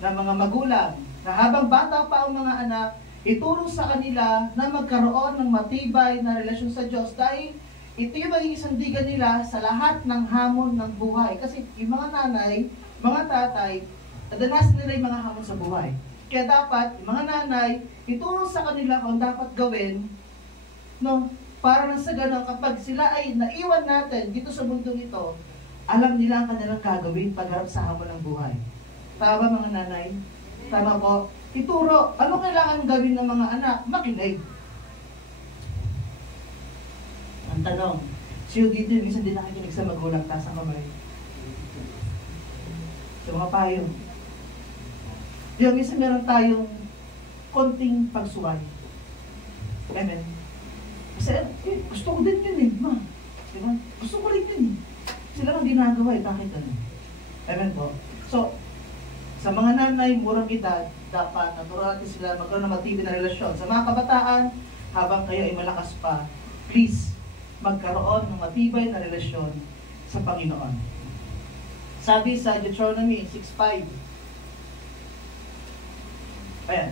ng mga magulang, na habang bata pa ang mga anak, ituro sa kanila na magkaroon ng matibay na relasyon sa Diyos dahil ito yung magiging sandigan nila sa lahat ng hamon ng buhay. Kasi yung mga nanay, mga tatay, nadanas nila yung mga hamon sa buhay. Kaya dapat, yung mga nanay, ituro sa kanila kung dapat gawin, no, para na sa gano'n, kapag sila ay naiwan natin dito sa mundong ito, alam nila ang kanilang gagawin pagharap sa hamon ng buhay. Tama mga nanay? Tama po? Ituro, ano kailangan gawin ng mga anak? Makinig. Ang tanong, siyo dito, minsan din nakikinig sa magulang, taas ang kamay. Sa mga payo. Yung minsan meron tayong konting pagsuway. Amen. Kasi, gusto ko din yun eh, ma. Diba? Gusto ko rin yun eh. Sila ang ginagawa eh, bakit ano? Amen po. So, sa mga nanay, murang edad, dapat naturuan natin sila magkaroon ng matibay na relasyon. Sa mga kabataan, habang kayo ay malakas pa, please, magkaroon ng matibay na relasyon sa Panginoon. Sabi sa Deuteronomy 6:5, ayan,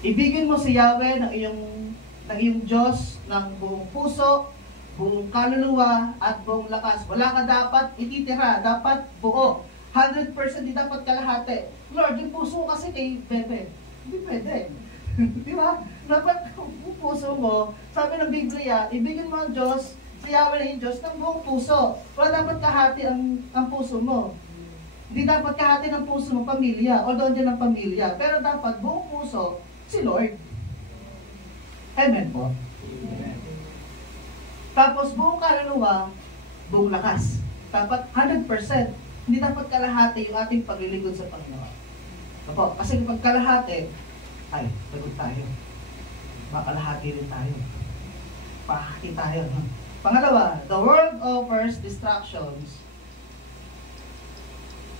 ibigin mo si Yahweh ng iyong Diyos ng buong puso, buong kaluluwa, at buong lakas. Wala ka dapat ititira, dapat buo. 100% di dapat kalahati. Lord, yung puso ko kasi kay Bebe. Hindi pwede. Di ba? Dapat yung puso mo, sabi ng Biblia, ibigin mo ang Diyos, sa Yahweh ng Diyos, ng buong puso. Wala dapat kahati ang puso mo. Hindi dapat kahati ng puso mo, pamilya. Although dyan ang pamilya. Pero dapat buong puso, si Lord. Amen po. Amen. Tapos buong kaluluwa, buong lakas. Dapat 100%. Hindi dapat kalahati yung ating paglilingkod sa Panginoon. Opo, kasi kapag kalahati, ay, lagot tayo. Makalahati rin tayo. Pakaki tayo. Pangalawa, the world offers distractions,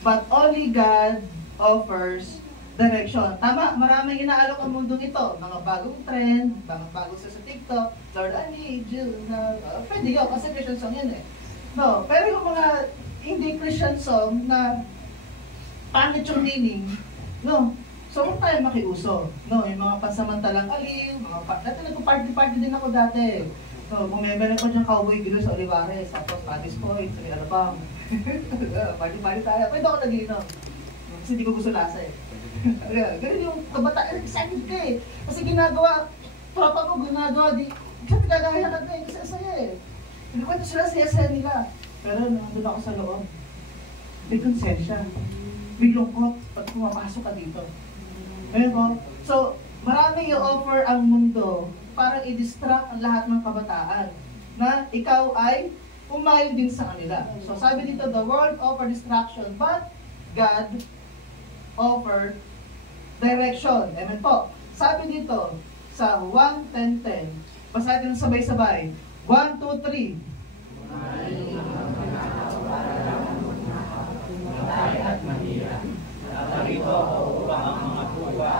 but only God offers direction. Tama, maraming inaalok ang mundong ito. Mga bagong trend, mga bagong sa TikTok, Lord, I need you. Pwede yun, kasi Christian song yan eh. No, pero yung mga hindi Christian song na pangit yung meaning, no, so huwag tayo makiuso. No, yung mga pansamantalang aliw, dati nagpa-party din ako dati. No, bumember ako dyan cowboy grill sa Olivares, tapos Patis Point, sa Alabang. Party tayo. Pwede ako nag-inom. Kasi hindi ko gusto lasa eh. Ganun yung kabataan, excited ka eh. Kasi ginagawa, tropa ko ginagawa, kasi gagaya ka eh, kasi saya eh. Hindi ko sila saya-saya nila. Pero nandun ako sa loob. May konsensya. May lungkot pag pumapasok ka dito. Ngayon po, so marami i-offer ang mundo para i-distract ang lahat ng kabataan na ikaw ay umayon din sa kanila. So sabi dito, the world offer distraction, but God offer direction. Amen po. Sabi dito sa 1:10:10, basahin natin sabay-sabay. 1, 2, 3. At mahirap. Narito upang ang mga tuwa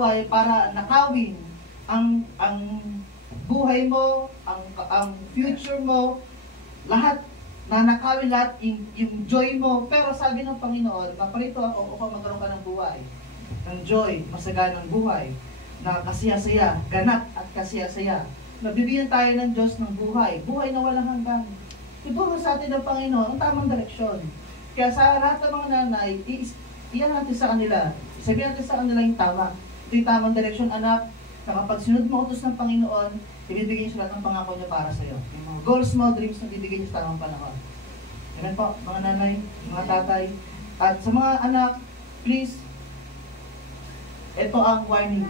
kaaway para nakawin ang buhay mo, ang future mo, lahat, nanakawin lahat yung joy mo. Pero sabi ng Panginoon, maparito ako upang magkaroon ka ng buhay, ng joy, masaganang buhay, na kasiyasaya, ganap at kasiyasaya. Nabibigyan tayo ng Diyos ng buhay, buhay na walang hanggan. Ituro sa atin ng Panginoon ang tamang direksyon. Kaya sa lahat ng mga nanay, iyan natin sa kanila, sabihin natin sa kanila yung tama. Ito yung tamang direksyon, anak, na kapag sinunod mo utos ng Panginoon, ibibigay niyo sila ng pangako niya para sa iyo. Yung mga goals mo, dreams na bibigay niyo sa tamang panahon. Amen po, mga nanay, mga tatay. At sa mga anak, please, ito ang warning.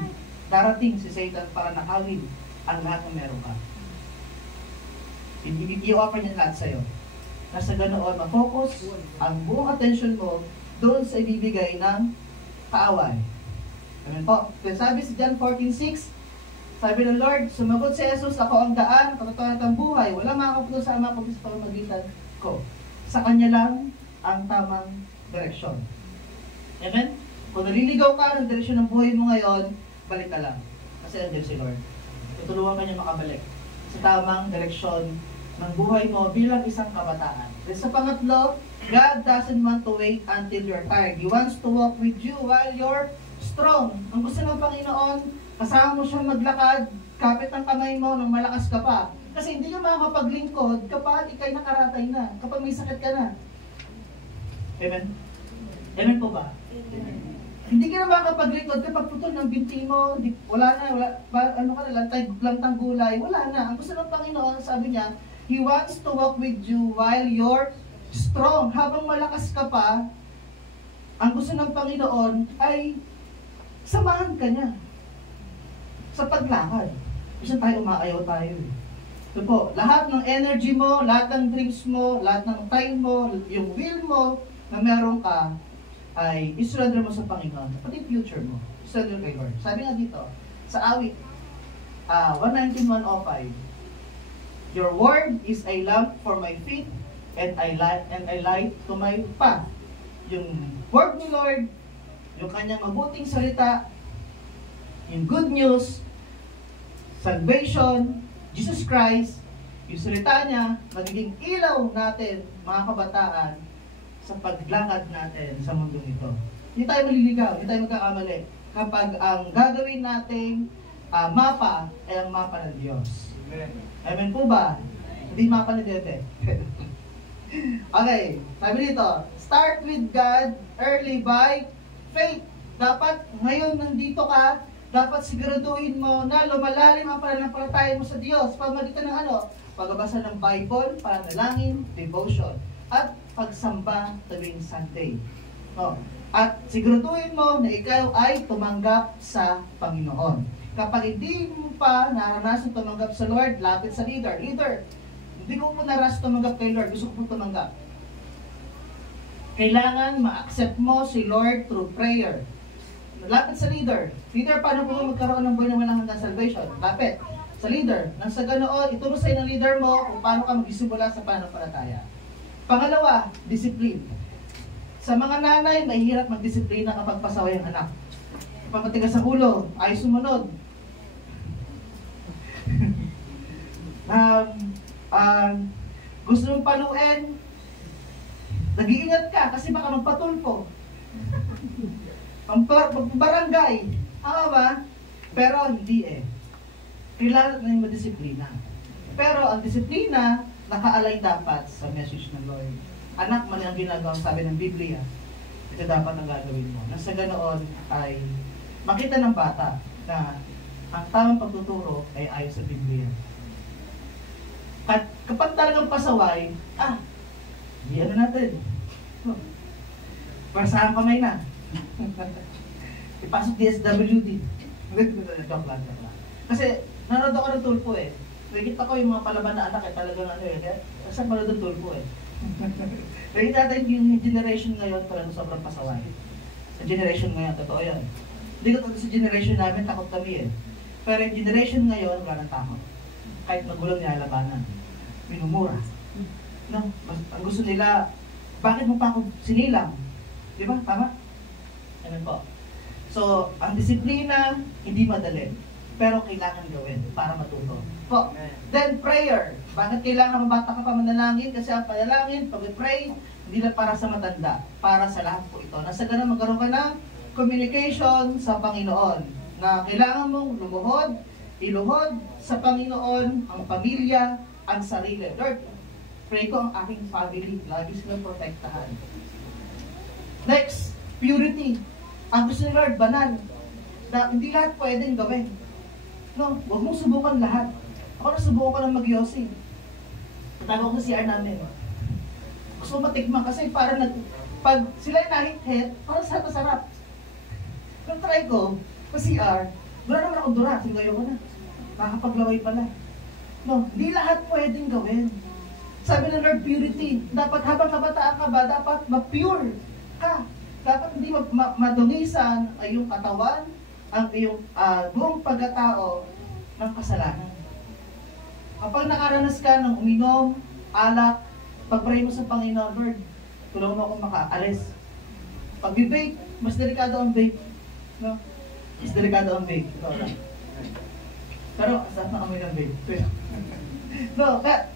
Darating si Satan para nakawin ang lahat ng meron ka. I-offer niya lahat sa'yo. Nasa ganoon, ma-focus ang buong attention mo doon sa ibibigay ng kaaway. Amen po. Kaya sabi si John 14:6, sabi ng Lord, sumagot si Jesus, ako ang daan, katotohanan at ang buhay. Wala makapunta sa Ama kundi sa pamamagitan ko. Sa Kanya lang ang tamang direksyon. Amen? Kung naliligaw ka ng direksyon ng buhay mo ngayon, balik ka lang. Kasi andyan si Lord. Tutulungan ka niya makabalik sa tamang direksyon ng buhay mo bilang isang kabataan. Then sa pangatlo, God doesn't want to wait until you're tired. He wants to walk with you while you're strong. Ang gusto ng Panginoon, kasama mo siyang maglakad, kapit ng kamay mo nang malakas ka pa. Kasi hindi ka makakapaglingkod kapag ikay nakaratay na, kapag may sakit ka na. Amen? Amen po ba? Amen. Hindi ka na makapaglingkod kapag putol ng binti mo, wala na, ano ka na, lantang gulay, wala na. Ang gusto ng Panginoon, sabi niya, He wants to walk with you while you're strong. Habang malakas ka pa, ang gusto ng Panginoon ay samahan ka niya sa paglakad. Kasi tayo umaayaw tayo. So po, lahat ng energy mo, lahat ng dreams mo, lahat ng time mo, yung will mo na meron ka, ay isurrender mo sa Panginoon, pati future mo, isurrender kay Lord. Sabi nga dito, sa awit, 119:105, your word is a lamp for my feet, and a light to my path. Yung word ni Lord, yung kanyang mabuting salita, yung good news, salvation, Jesus Christ, yung salita niya, magiging ilaw natin, mga kabataan, sa paglakad natin sa mundong ito. Hindi tayo maliligaw, hindi tayo magkakamali kapag ang gagawin nating mapa ay ang mapa ng Diyos. Amen. Amen po ba? Hindi mapa ni Dede. Okay, sabi dito, start with God early by faith. Dapat ngayon nandito ka, dapat siguraduhin mo na lumalalim ang pananampalataya mo sa Diyos. Pamagitan ng ano? Pagbabasa ng Bible, panalangin, devotion, at pagsamba tuwing Sunday. No. At siguraduhin mo na ikaw ay tumanggap sa Panginoon. Kapag hindi mo pa naranasan tumanggap sa Lord, lapit sa leader. Leader, hindi ko po naranasan tumanggap kay Lord, gusto ko po tumanggap. Kailangan ma-accept mo si Lord through prayer. Lapit sa leader. Leader, paano po magkaroon ng buhay na walang hanggang salvation? Lapit sa leader. Nang sa ganoon, ituro sa'yo ng leader mo kung paano ka magsisimula sa pananampalataya. Pangalawa, discipline. Sa mga nanay, mahirap magdisiplina kapag pasaway ang anak. Kapag matigas ang ulo, ay sumunod. Gusto mong paluin, nag-iingat ka kasi baka magpatulpo. Barangay, tama ba? Pero hindi eh. Kailangan na yung madisiplina. Pero ang disiplina, nakaalay dapat sa message ng Lord. Anak, mali ang ginagawa, sabi ng Biblia. Ito dapat ang gagawin mo. Nasa ganoon ay makita ng bata na ang tamang pagtuturo ay ayon sa Biblia. At kapag talagang pasaway, hindi ano natin. Pasahan kamay na. Ipasok DSWD. Joke lang. Kasi nanood ako ng tulpo eh. Nakikita ko yung mga palaban na anak talagang ano eh. Kasi manood ng tulpo eh. Nakikita natin yung generation ngayon talagang sobrang pasaway. Sa generation ngayon, totoo yan. Hindi ko sa generation namin, takot kami eh. Pero yung generation ngayon, wala nang takot. Kahit magulang niya labanan. Minumura. No? Ang gusto nila, bakit mo pa ako sinilang? Di ba? Tama? Amen po. So, ang disiplina, hindi madali. Pero kailangan gawin para matuto. Po. Then, prayer. Bakit kailangan mabata ka pa manalangin? Kasi ang panalangin, pag-pray, hindi lang para sa matanda. Para sa lahat po ito. Nasa ganun, magkaroon ka ng communication sa Panginoon. Na kailangan mong lumuhod, iluhod sa Panginoon, ang pamilya, ang sarili. Lord, pray ko ang aking family. Lagi silang protektahan. Next, purity. Ang gusto ni Lord, banal. Na hindi lahat pwedeng gawin. No, huwag mong subukan lahat. Ako nasubukan ko lang mag-yosi. Natawag ko sa CR namin. Gusto ko matikman kasi para pag sila yung nahit-hit, parang sarap. Nung try ko, sa CR, dura naman ako dura. Sige, ayoko na. Nakakapaglaway pala. No, hindi lahat pwedeng gawin. Sabi ng Lord, purity. Dapat habang kabataan ka ba, dapat ma-pure ka. Dapat hindi madungisan ay iyong katawan, ang iyong buong pagkatao ng kasalanan. Kapag nakaranas ka ng uminom, alak, pag-pray mo sa Panginoon, Lord, tulungan mo akong makaalis. Pag-vape, mas delikado ang vape. No? Mas delikado ang vape. Ito lang. Pero, saan na kami ng vape? No, kaya,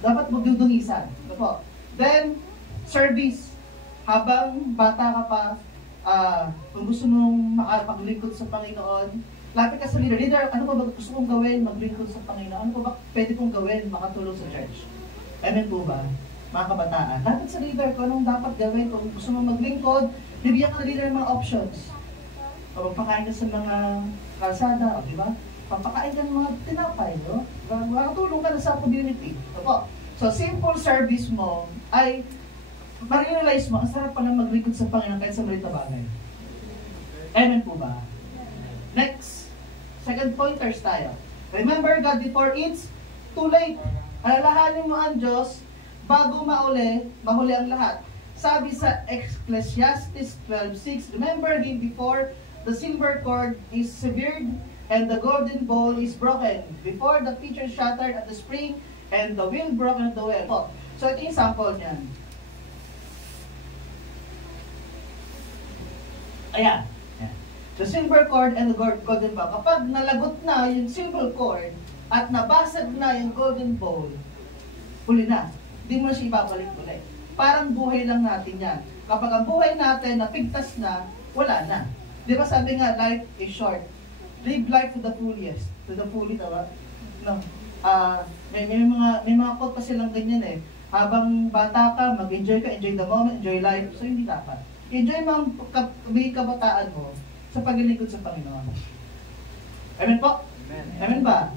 dapat magdudungisan. Ito po. Then, service. Habang bata ka pa, kung gusto mong makapaglingkod sa Panginoon, lapit ka sa leader. Leader, ano ba gusto kong gawin? Maglingkod sa Panginoon. Ano ba pwede kong gawin? Makatulong sa church. Amen po ba? Mga kabataan. Lapit sa leader ko, anong dapat gawin? Kung gusto mong maglingkod, bibigyan ka na leader ng mga options. O magpakain ka sa mga kalsada, o di ba? Papakain ka ng mga tinapay, no? Makatulong ka na sa community. Opo. So, simple service mo ay ma-realize mo, ang sarap pala maglingkod sa Panginoon kahit sa maliit na bagay. Amen po ba? Next, second pointers tayo. Remember God before it's too late. Alalahanin mo ang Diyos bago mahuli ang lahat. Sabi sa Ecclesiastes 12:6, remember Him before the silver cord is severed and the golden bowl is broken, before the pitcher shattered at the spring and the wheel broken at the well. So ito yung sample niyan. Ayan. The silver cord and the golden bowl. Kapag nalagot na yung silver cord at nabasag na yung golden bowl, huli na. Hindi mo na siya ibabalik ulit. Parang buhay lang natin yan. Kapag ang buhay natin napigtas na, wala na. Di ba sabi nga, life is short. Live life to the fullest. To the fullest, diba? No. May mga quote pa silang ganyan eh. Habang bata ka, mag-enjoy ka, enjoy the moment, enjoy life. So hindi dapat. Enjoy mo ang kabataan mo sa paglilingkod sa Panginoon. Amen po? Amen. Amen ba?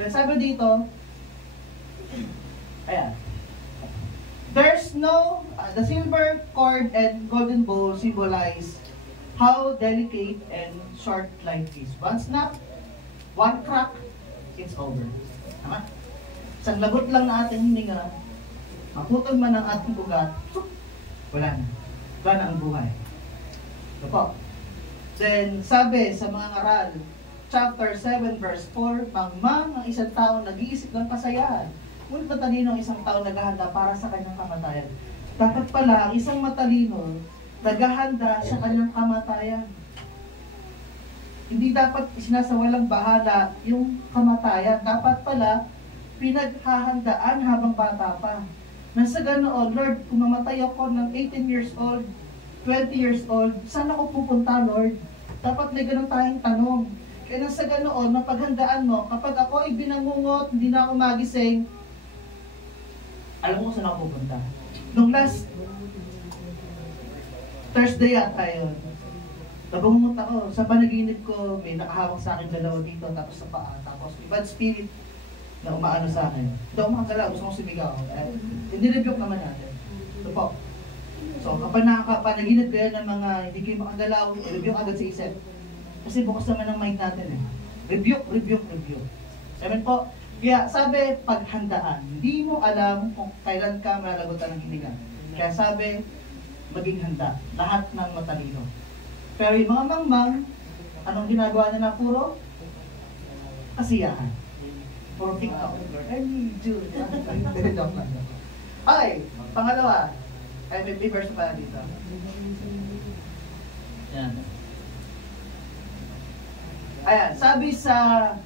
Then sabi dito, ayan. There's no, the silver cord and golden bowl symbolize how delicate and short life is. One snap, one crack, it's over. Tama? Isang lagot lang na ating hininga, maputol man ang ating ugat, wala na. Wala na ang buhay. Ito po. Then, sabi sa mga ngaral, chapter 7, verse 4, mangmang ang isang tao nag-iisip ng kasayahan. Ngunit matalino ang isang tao naghahanda para sa kanyang kamatayan. Dapat pala, ang isang matalino naghahanda sa kanyang kamatayan. Hindi dapat isinasawalang bahala yung kamatayan. Dapat pala, pinaghahandaan habang bata pa. Nasa ganoon, Lord, kung mamatay ako ng 18 years old, 20 years old, saan ako pupunta, Lord? Dapat may ganun tayong tanong. Kaya nasa ganoon, mapaghandaan mo, kapag ako ay binangungot, hindi na ako magising, alam mo kung saan ako pupunta. Nung last Thursday yata yun, nabangungot ako, sa panaginip ko, may nakahawak sa akin dalawa dito, tapos sa paa, tapos may bad spirit, na umaano sa akin. Hindi ako makagalaw, gusto kong sumigaw. Hindi-rebuke naman natin. Ito po. So, kapag nakakapanaginip kayo ng mga hindi kayo makagalaw, rebuke agad sa isip. Kasi bukas naman ang mind natin eh. Rebuke. Amen po. Kaya sabi, paghandaan. Hindi mo alam kung kailan ka malalagutan ng hininga. Kaya sabi, maging handa. Lahat ng matalino. Pero yung mga mangmang, anong ginagawa nila puro? Kasiyahan. For TikTok. I need you. Okay, pangalawa. Ay, may verse pa dito. Yan. Ayan, sabi sa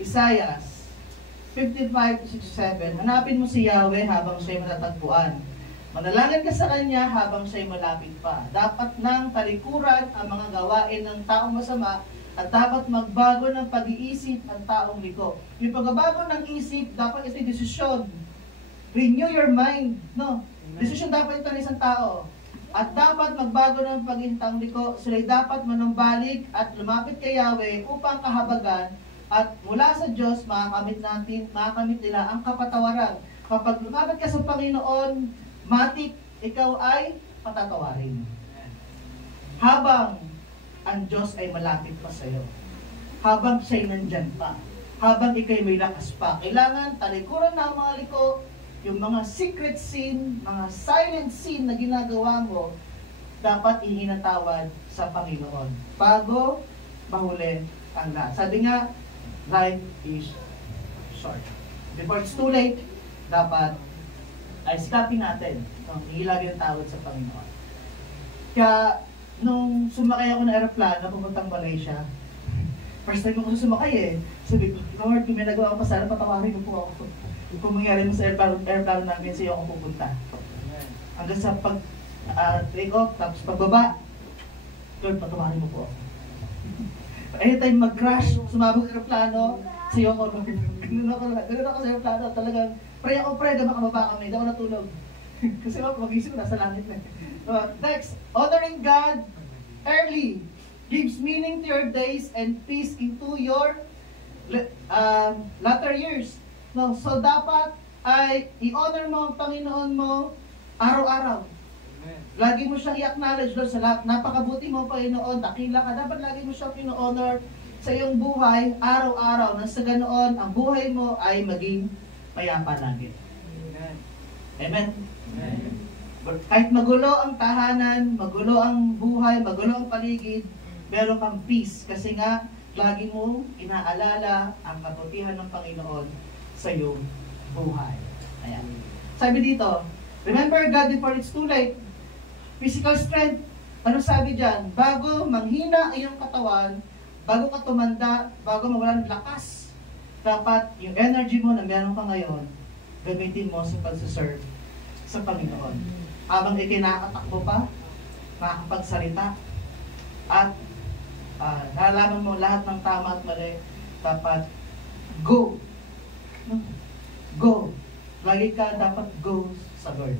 Isaiah 55-67, hanapin mo si Yahweh habang siya'y matatagpuan. Manalangin ka sa Kanya habang siya'y malapit pa. Dapat nang talikuran ang mga gawain ng taong masama at dapat magbago ng pag-iisip ang taong liko. Yung pagbabago ng isip, dapat ito desisyon. Renew your mind. No? Desisyon dapat ito ng isang tao. At dapat magbago ng pag-iisip ang liko. Sila'y dapat manumbalik at lumapit kay Yahweh upang kahabagan at mula sa Diyos, makakamit nila ang kapatawaran. Kapag lumapit ka sa Panginoon, matik, ikaw ay patatawarin. Habang ang Diyos ay malapit pa sa iyo. Habang siya'y nandyan pa. Habang ikaw'y may lakas pa. Kailangan talikuran na ang mga liko, yung mga secret sin, mga silent sin na ginagawa mo, dapat ihinatawad sa Panginoon. Bago mahuli ang lahat. Sabi nga, life is short. Before it's too late, dapat ay sikapin natin. Ihilag yung tawad sa Panginoon. Kaya, nung sumakay ako ng aeroplano, pupuntang Malaysia, first time ako sumakay eh. Sabi ko, Lord, kung may nagawa ko pasara, patawarin mo po ako. Kung mangyari mo sa aeroplano namin, sa'yo ako pupunta. Hanggang sa take off, tapos pagbaba, Lord, patawarin mo po ako. Anytime mag-crash, sumabog ang aeroplano, sa'yo ako, Lord. Ganun ako sa aeroplano. Talagang, pray gama kababa kami, hindi ako natulog. Kasi mag-isip ko, nasa langit na. Next, honoring God early gives meaning to your days and peace into your latter years. No, so dapat ay i-honor mo ang Panginoon mo araw-araw. Lagi mo siyang i-acknowledge doon sa lahat. Napakabuti mo, Panginoon, dakila ka. Dapat lagi mo siyang pino-honor sa iyong buhay araw-araw. Nang sa ganoon, ang buhay mo ay maging payapa lagi. Amen. Amen. Kahit magulo ang tahanan, magulo ang buhay, magulo ang paligid, meron kang peace. Kasi nga, lagi mo inaalala ang kabutihan ng Panginoon sa iyong buhay. Ayan. Sabi dito, remember God before it's too late. Physical strength, ano sabi dyan? Bago manghina ang iyong katawan, bago ka tumanda, bago mawala ng lakas, dapat yung energy mo na meron ka ngayon, gamitin mo sa pag-serve sa Panginoon. Habang ikinakatakbo pa, makakapagsalita, at nalaman mo lahat ng tama at mali, dapat go. Go. Lagi ka dapat go sa Lord.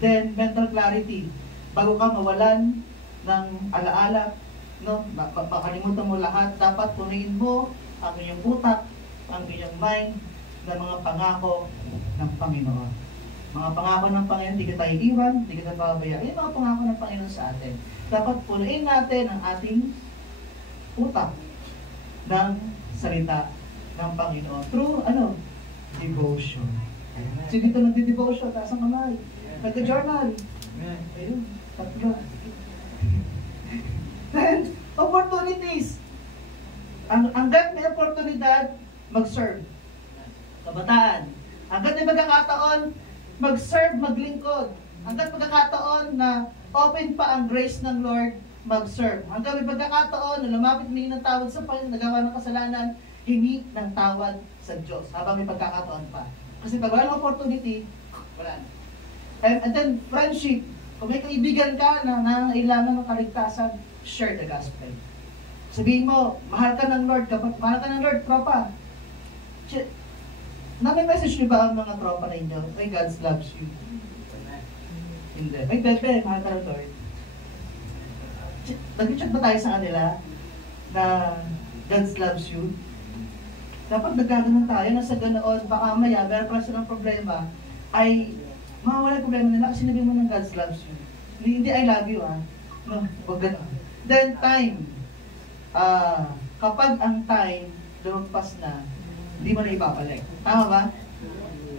Then, mental clarity. Bago ka mawalan ng alaala, no, makalimutan mo lahat, dapat punuin mo ang iyong utak, ang iyong mind, ng mga pangako ng Panginoon. Mga pangako ng Panginoon, hindi kita iiwan, hindi kita pababayaan. Yung mga pangako ng Panginoon sa atin. Dapat punuin natin ang ating utak ng salita ng Panginoon. Through, devotion. So dito nagdi-devotion, taas ang kamay. Nagka-journal. Ayun, tatlo. Then, opportunities. Hanggat may oportunidad, mag-serve. Kabataan. Hanggat may magkakataon, mag-serve, maglingkod. Hanggat magkakataon na open pa ang grace ng Lord, mag-serve. Hanggang may pagkakataon na lumapit humingi ng tawad sa Panginoon, nagawa ng kasalanan, hingi ng tawad sa Diyos. Habang may pagkakataon pa. Kasi pag wala ng opportunity, wala na. And then, friendship. Kung may kaibigan ka na nangailangan ng kaligtasan, share the gospel. Sabihin mo, mahal ka ng Lord, mahal ka ng Lord, tropa. May message niyo ba ang mga tropa na inyo? May God loves you. Hindi. May bebe, mahal ka ng Lord. Nag-check ba tayo sa kanila na God loves you? Dapat nagkaganon tayo na sa ganoon, baka maya, meron pala silang problema, ay mawala yung problema nila kasi nabi mo ng God loves you. Hindi I love you, No, wag gano'n. Then time. Kapag ang time lumagpas na, hindi mo na ibabalik. Tama ba?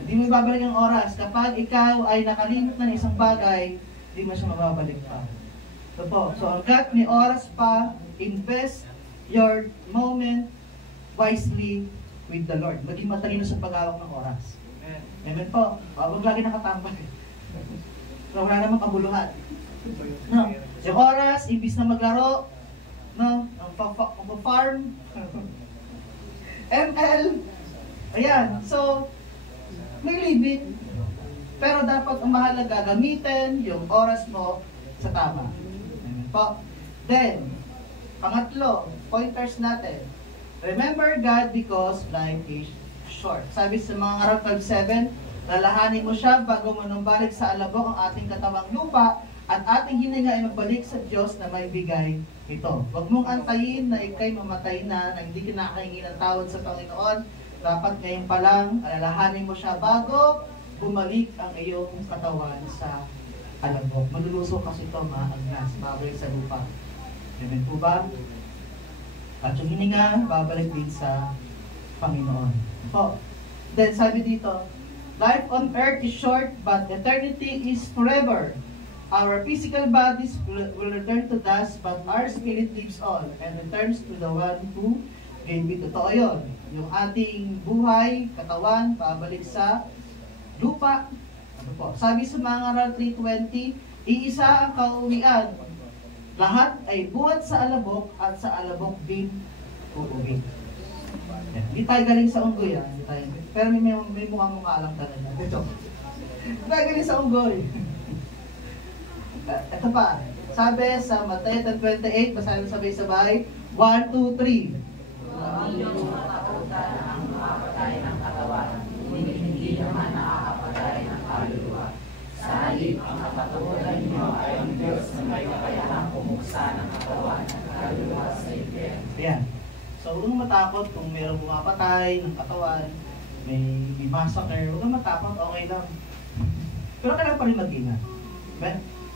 Hindi mo ibabalik ang oras. Kapag ikaw ay nakalimot na ng isang bagay, hindi mo siya mababalik pa. So po, so hanggat may oras pa, invest your moment wisely with the Lord. Maging matalino sa paghawak ng oras. Amen po. Huwag lagi nakatambay. So wala namang kabuluhan. No. Yung oras, imbis na maglaro, no? Ang farm. ML. Ayan. So, may limit. Pero dapat ang mahalaga, gamitin yung oras mo sa tama. Po. Then, pangatlo, pointers natin. Remember God because life is short. Sabi sa mga Araw 12:7, lalahanin mo siya bago mo numbalik sa alabok ang ating katawang lupa at ating hininga ay magbalik sa Diyos na may bigay ito. Huwag mong antayin na ikay mamatay na hindi kinakahingi ng tawad sa Panginoon. Dapat ngayon pa lang, alalahanin mo siya bago bumalik ang iyong katawan sa alabok. Maluluso kasi ito, maagnas, babalik sa lupa. Amen po ba? At yung hininga, babalik din sa Panginoon. Po. Then sabi dito, life on earth is short, but eternity is forever. Our physical bodies will return to dust, but our spirit lives on and returns to the one who gave it. Totoo yun. Yung ating buhay, katawan, babalik sa lupa. Ano po? Sabi sa mga Aral 3:20, iisa ang kauwian. Lahat ay buhat sa alabok at sa alabok din uuwi. Hindi tayo galing sa unggoy. Hindi tayo. Pero may mukha-mukha lang talaga. Ito. Hindi tayo galing sa unggoy. Ito pa. Sabi sa Mateo 10:28, basahin sabay-sabay. 1, 2, 3. Hindi nyo matakutan ang makapatay ng katawan, hindi naman nakakapatay ng kaluluwa. Sa halip, ang katatulan nyo ay ang Diyos na may kakayahang pumuksa ng katawan at kaluluwa sa impyerno. Ayan. So, huwag kang matakot kung mayroong pumapatay ng katawan, may massacre, huwag kang matakot, okay lang. Pero kailangan pa rin mag-ingat.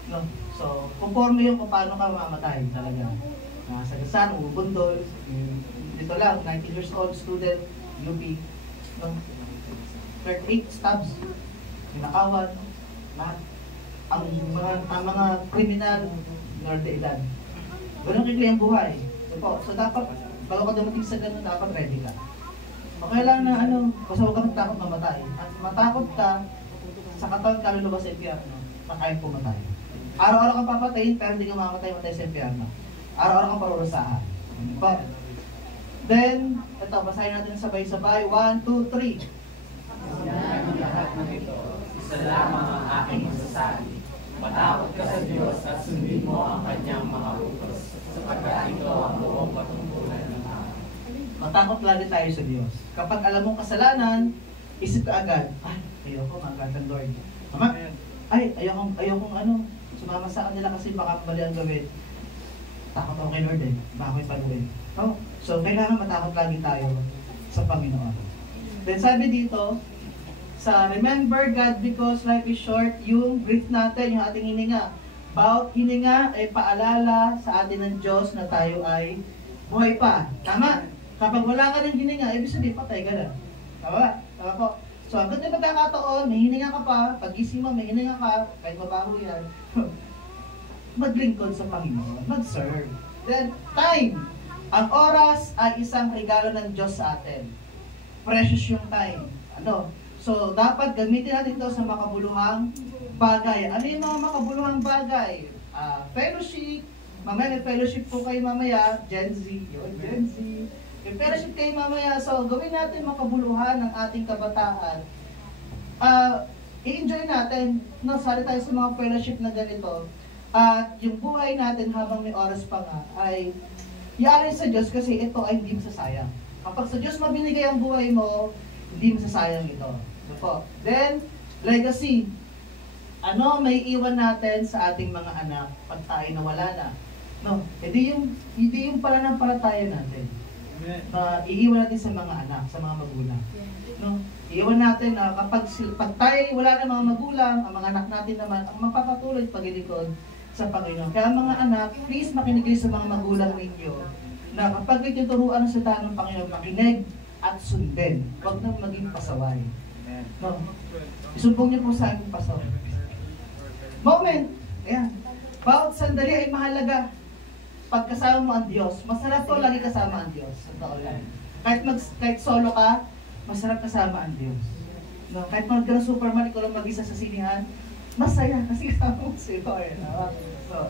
No? So, conforme yung kung paano ka mamamatay talaga. Sagasaan, ubundol, dito lang, 19 years old student, UP, no? 38 stabs, ninakawan, lahat. Ang mga kriminal, minor de edad. Ganun kikli ang buhay. So, dapat, bago ka dumating sa ganun, dapat ready ka. Okay lang na basta huwag ka matakot mamatay. At matakot ka sa katawan kaluluwa sa impyerno, na kayang pumatay. Araw-araw kang papatayin, pero hindi ka mamamatay sa impyerno. Araw-araw kang parurusahan. Then, ito, basahin natin sabay-sabay. 1, 2, 3. Ang lahat ng ito, isa lamang ang aking masasabi. Matakot ka sa Diyos at sundin mo ang kanyang mga utos, sapagkat ito ang buong patungkulan ng tao. Matakot lagi tayo sa Diyos. Kapag alam mong kasalanan, isip ka agad, ay, ayoko magkat ng Lord. Tama? Ay, ayokong sumama sa kanila kasi baka mali ang gawin. Takot ako kay Lord eh, baka may paluin. No? So, kailangan matakot lagi tayo sa Panginoon. Then sabi dito, sa remember God because life is short, yung breath natin, yung ating hininga. Bawat hininga ay paalala sa atin ng Diyos na tayo ay buhay pa. Tama? Kapag wala ka ng hininga, ibig sabihin patay ka na. Tama? Tama po. So, hanggang na magkakataon, may hininga ka pa, pag-gising mo, may hininga ka, kahit mabaho yan, maglingkod sa Panginoon, mag-serve. Then, time. Ang oras ay isang regalo ng Diyos sa atin. Precious yung time. So, dapat gamitin natin ito sa makabuluhang bagay. Ano yung mga makabuluhang bagay? Fellowship. Mamaya may fellowship po kayo mamaya. Gen Z. Gen Z. May fellowship kayo mamaya. So, gawin natin makabuluhan ng ating kabataan. I-enjoy natin. Sali tayo sa mga fellowship na ganito. At yung buhay natin habang may oras pa nga ay yari sa Diyos kasi ito ay hindi masasayang. Kapag sa Diyos mabinigay ang buhay mo, hindi masasayang ito. Then, legacy. May iwan natin sa ating mga anak pag tayo nawala na? Hindi yung pananampalataya natin. Iiwan natin sa mga anak, sa mga magulang. Iiwan natin na kapag tayo wala na mga magulang, ang mga anak natin naman, ang mapapatuloy paglilingkod sa Panginoon. Kaya mga anak, please makinig kayo sa mga magulang ninyo na kapag ituturuan sa salita ng Panginoon, makinig at sundin. Huwag na maging pasaway. Isumpong niyo po sa aking pasaway. Moment! Ayan. Bawat sandali ay mahalaga. Pag kasama mo ang Diyos, masarap po lagi kasama ang Diyos. Totoo lang. Kahit solo ka, masarap kasama ang Diyos. Kahit mag-superman, ikaw lang mag-isa sa sinihan, masaya kasi kasama mo si Lord.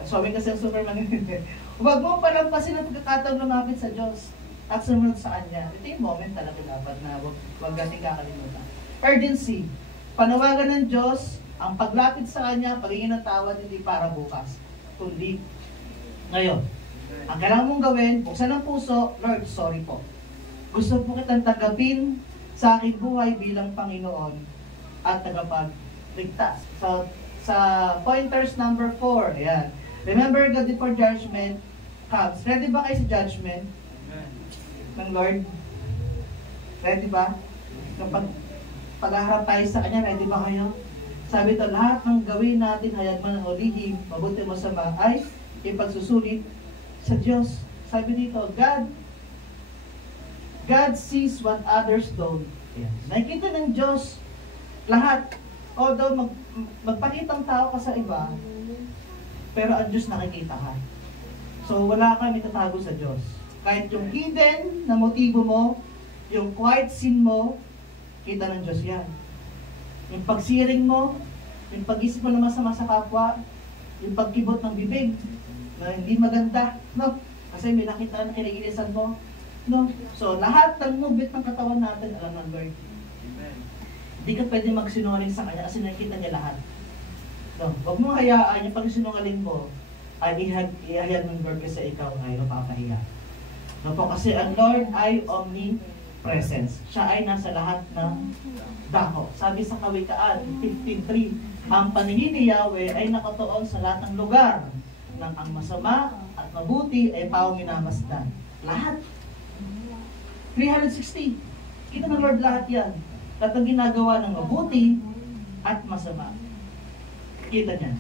So, kasi ang Superman yun. Huwag mo palampasin ang pagkakataon lumapit sa Diyos at sumunod sa Kanya. Ito yung moment talaga dapat na huwag natin kakalimutan. Urgency. Panawagan ng Diyos, ang paglapit sa Kanya, pagiging ng tawad, hindi para bukas, kundi ngayon. Ang kailangan mong gawin, buksan ang puso, Lord, sorry po. Gusto po kitang tanggapin sa aking buhay bilang Panginoon at tagapagligtas. So, sa pointers number 4, ayan. Remember God before judgment comes. Ready ba kayo sa judgment ng Lord? Ready ba? Kapag pag-aharap tayo sa Kanya, ready ba kayo? Sabi ito, lahat ng gawin natin, hayag man o lihim, mabuti masama, ay ipagsusulit sa Diyos. Sabi dito, God sees what others don't. Yes. Nakikita ng Diyos lahat. Although magpakitang tao ka sa iba, pero ang Diyos nakikita ka. So wala kang itatago sa Diyos. Kahit yung hidden na motibo mo, yung quiet sin mo, kita ng Diyos yan. Yung pagsiring mo, yung pag-isip mo na masama sa kapwa, yung pagkibot ng bibig, na hindi maganda, no? Kasi may nakita na kinigilisan mo, no? So lahat ng movement ng katawan natin, alam ng Lord. Hindi ka pwede magsinungaling sa Kanya kasi nakikita niya lahat. No, huwag mo hayaan yung pagsinungaling mo ay ihayag ng Lord kasi ikaw ay napapahiya. No po, kasi ang Lord ay omnipresence. Siya ay nasa lahat ng dako. Sabi sa Kawikaan 15:3, ang paningin ni Yahweh ay nakatuon sa lahat ng lugar nang ang masama at mabuti ay minammasdan. Lahat. 360. Kita ng Lord lahat yan. At ang ginagawa ng mabuti at masama. Kita niyan.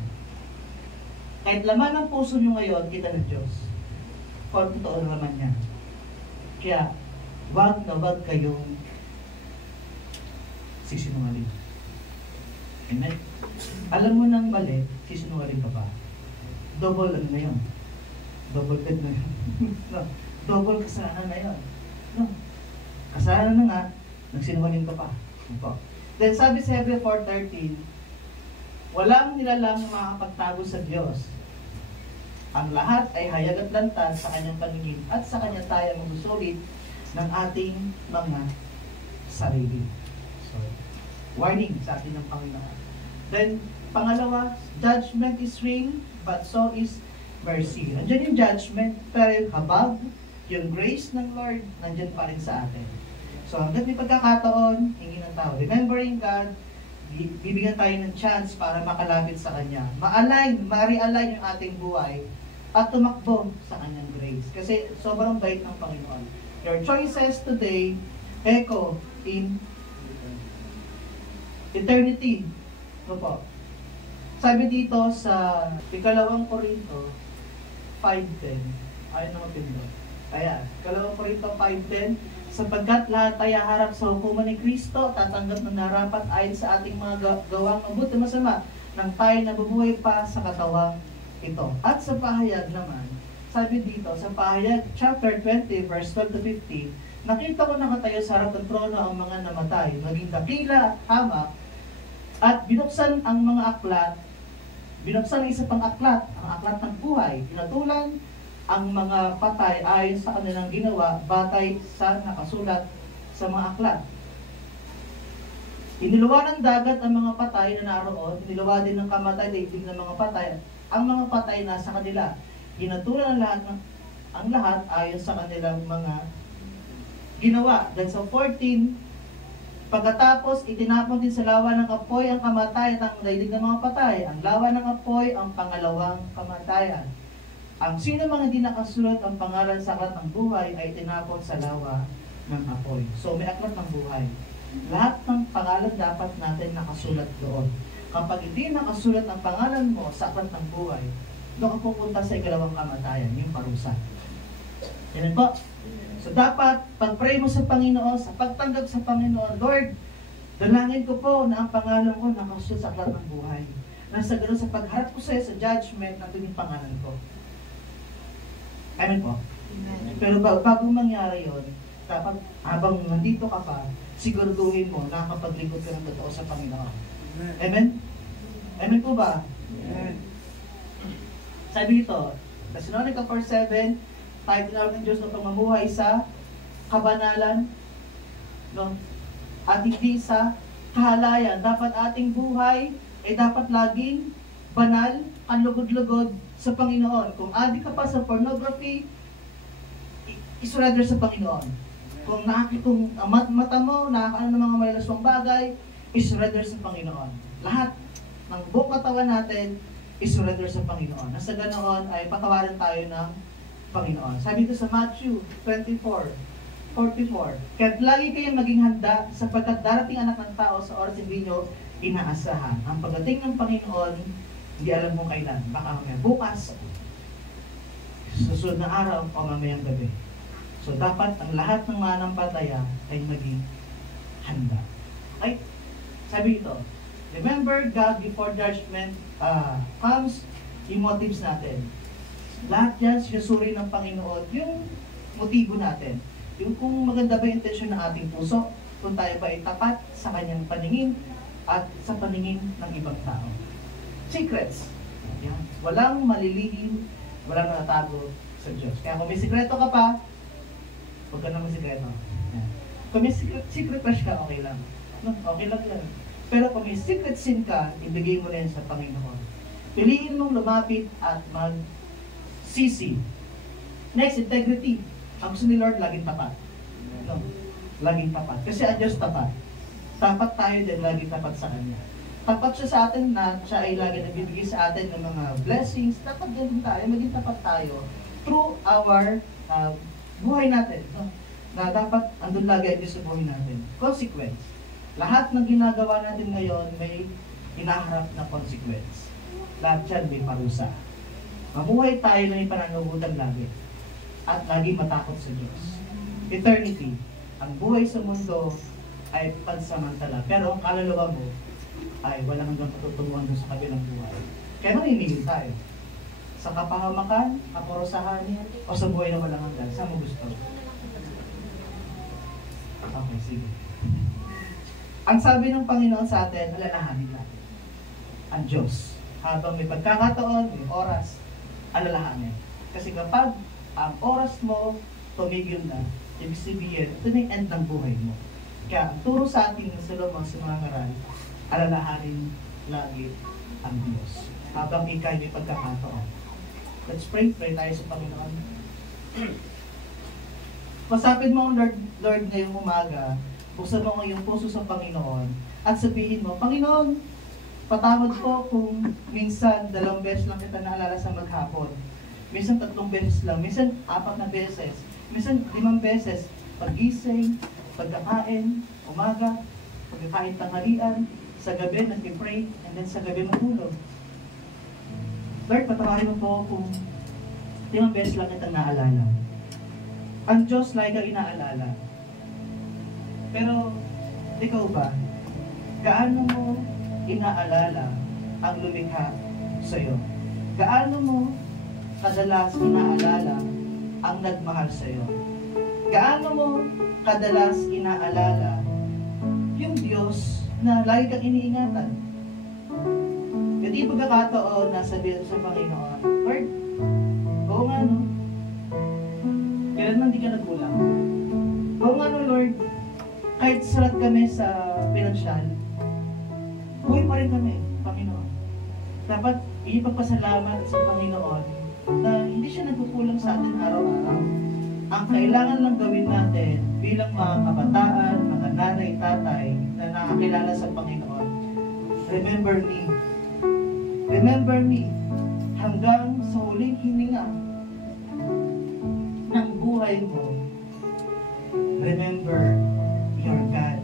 Kahit laman ng puso nyo ngayon, kita ng Diyos. Kung totoo na naman niya. Kaya, wag na wag kayong sisinungaling. Amen? Alam mo nang mali, sisinungaling ka pa. Double ano na yun? Double dead na yun. No. Double kasalanan na yun. No. Kasalanan na nga, nagsinungaling ka pa. Then sabi sa Hebrews 4:13, walang nilalang makakapagtago sa Diyos. Ang lahat ay hayag at lantas sa Kanyang paningin at sa Kanya tayo magusulit ng ating mga sarili. So, warning sa atin ng Panginoon. Then, pangalawa, judgment is real, but so is mercy. Nandiyan yung judgment, pero yung habag, yung grace ng Lord, nandiyan pa rin sa atin. So, hanggang may pagkakataon, hingi ng tao. Remembering God, bibigyan tayo ng chance para makalapit sa Kanya. Ma-realign yung ating buhay at tumakbo sa Kanyang grace. Kasi sobrang bait ng Panginoon. Your choices today echo in eternity. Ano po? Sabi dito sa 2 Korinto 5:10. Ayun na mapindot. Ayan, 2 Korinto 5:10. Sapagkat lahat tayo harap sa hukuman ni Kristo, tatanggap ng narapat ayon sa ating mga gawang mabuti masama, nang tayo nabubuhay pa sa katawang ito. At sa pahayag naman, sabi dito, sa pahayag chapter 20, verse 12 to 15, nakita ko nakatayo sa harap ng trono ang mga namatay, maging dakila, hamak, at binuksan ang mga aklat, binuksan ang isa pang aklat, ang aklat ng buhay, pinatulan ang mga patay ayon sa kanilang ginawa, batay sa nakasulat sa mga aklat. Iniluwa ng dagat ang mga patay na naroon, iniluwa din ng kamatay daigdig ng mga patay, ang mga patay nasa kanila. Ginatulan ang lahat ayon sa kanilang mga ginawa. Then sa 14, pagkatapos itinapon din sa lawa ng apoy ang kamatay at ang daigdig ng mga patay. Ang lawa ng apoy ang pangalawang kamatayan. Ang sino mga hindi nakasulat ang pangalan sa aklat ng buhay ay tinapon sa lawa ng apoy. So may aklat ng buhay. Lahat ng pangalan dapat natin nakasulat doon. Kapag hindi nakasulat ang pangalan mo sa aklat ng buhay, doon ka pupunta sa ikalawang kamatayan, yung parusa. Yan po. So dapat, pag-pray mo sa Panginoon, sa pagtanggap sa Panginoon, Lord, dalangin ko po na ang pangalan ko nakasulat sa aklat ng buhay. Nasa ganoon sa pagharap ko sa judgment, nandun yung pangalan ko. Amen po. Amen. Pero bago mangyari yun, dapat habang nandito ka pa, siguraduhin mo na nakapaglingkod ka ng totoo sa Panginoon. Amen? Amen po ba? Amen. Sabi dito, Thessalonica 4:7, tayo tinawag ng Diyos na pamamuhay sa kabanalan, no? At hindi sa kahalayan. Dapat ating buhay ay dapat laging banal, kanlugod-lugod sa Panginoon. Kung adik ka pa sa pornography, isurrender sa Panginoon. Kung mata mo, nakakaano ng mga malalaswang bagay, isurrender sa Panginoon. Lahat ng buong katawan natin, isurrender sa Panginoon. Nasa ganoon ay patawarin tayo ng Panginoon. Sabi ito sa Matthew 24:44, kaya't lagi kayong maging handa sapagkat darating anak ng tao sa oras hindi nyo inaasahan. Ang pagdating ng Panginoon, hindi alam mo kailan. Baka mamaya bukas, susunod na araw, o mamayang gabi. So dapat ang lahat ng manampalataya ay maging handa. Ay, sabi ito, remember God before judgment comes, yung motives natin. Lahat yan, sinusuri ng Panginoon, yung motibo natin. Yung kung maganda ba yung intensyon ng ating puso, kung tayo ba ay tapat sa kanyang paningin at sa paningin ng ibang tao. Secrets. Yan. Walang malilihim, walang natatago sa Diyos. Kaya kung may sikreto ka pa, huwag ka naman sikreto. Yan. Kung may secret crush ka, okay lang. No, okay lang yan. Pero kung may secret sin ka, ibigay mo rin sa Panginoon. Piliin mong lumapit at mag-sisi. Next, integrity. Ang gusto ni Lord, laging tapat. No, laging tapat. Kasi ang Diyos tapat. Tapat tayo din, laging tapat sa Kanya. Tapat siya sa atin na siya ay lagi nagbibigay sa atin ng mga blessings. Tapat din tayo, maging tapat tayo through our buhay natin. No? Na dapat andun lagi ang Diyos sa buhay natin. Consequence. Lahat ng ginagawa natin ngayon may hinaharap na consequence. Lahat yan may parusa. Mamuhay tayo na may pananagutan lagi. At lagi matakot sa Diyos. Eternity. Ang buhay sa mundo ay pansamantala. Pero ang kaluluwa mo ay walang hanggang patutunguhan doon sa kabilang buhay. Kaya mamimili tayo. Sa kapahamakan, kaparusahan, o sa buhay na walang hanggan. Saan mo gusto? Okay, sige. Ang sabi ng Panginoon sa atin, alalahanin natin. Ang Diyos. Habang may pagkakataon, may oras, alalahanin. Kasi kapag ang oras mo tumigil na, ibig sabihin, ito na yung end ng buhay mo. Kaya ang turo sa atin ng Solomon sa mga ngaral, alalahanin lagi ang Diyos. Habang ikay may pagkakataon. Let's pray tayo sa Panginoon. Pasapin mo ang Lord ngayong umaga, buksan mo ang iyong puso sa Panginoon, at sabihin mo, Panginoon, patawad po kung minsan 2 beses lang kita naalala sa maghapon. Minsan 3 beses lang, minsan 4 na beses, minsan 5 beses, paggising, pagkakain, umaga, pagkakain tanghalian, sa gabi nag-pray, and then sa gabi matulog. Lord, patawarin mo po kung 5 beses lang itang naalala. Ang Diyos lagi kang inaalala. Pero, ikaw ba, gaano mo inaalala ang lumikha sa'yo? Gaano mo kadalas inaalala ang nagmahal sa'yo? Gaano mo kadalas inaalala yung Diyos na lagi kang iniingatan? Yung di pagkakataon na sabihin sa Panginoon, Lord, oo nga no, kailan man di ka nagulang? Oo nga no Lord, kahit salat kami sa pinansyal, buhay pa rin kami, Panginoon. Dapat ipagpasalamat sa Panginoon na hindi siya nagkukulang sa atin araw-araw. Ang kailangan lang gawin natin bilang mga kabataan, mga nanay, tatay na nakakilala sa Panginoon, remember me. Remember me hanggang sa huling hininga ng buhay mo. Remember your God.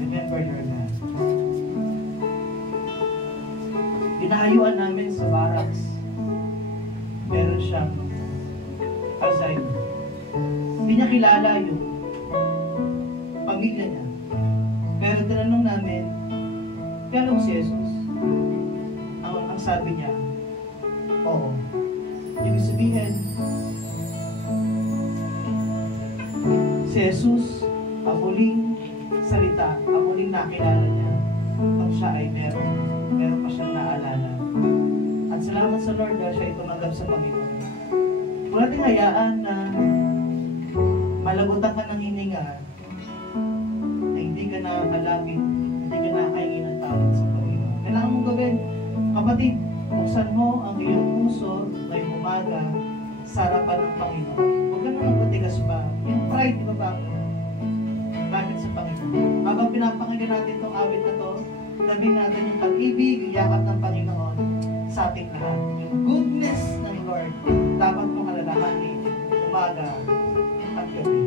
Remember your God. Dinahayuan namin sa barracks. Meron siyang Alzheimer. Hindi niya kilala yung pamilya niya. Pero tinanong namin, kilala mo si Jesus? Ang sabi niya, oo. Ibig sabihin, si Jesus, ang huling salita, ang huling nakilala niya, nang siya ay meron Lord dahil siya ay tumanggap sa Panginoon. Huwag natin hayaan na malagutan ka ng hininga na hindi ka nakakalapit, hindi ka nakakaingin ng tawag sa Panginoon. Kailangan mong gawin, kapatid, buksan mo ang iyong puso ngayong umaga sa harapan ng Panginoon. Huwag ka naman matigas pa. Yung pride, di ba ba? Lapit sa Panginoon. Habang pinapakinggan natin itong awit na to, labing natin yung pag-ibig, yung yakap ng Panginoon sa ating lahat. Yung goodness ng Lord, dapat mong alalahanin umaga at gabi.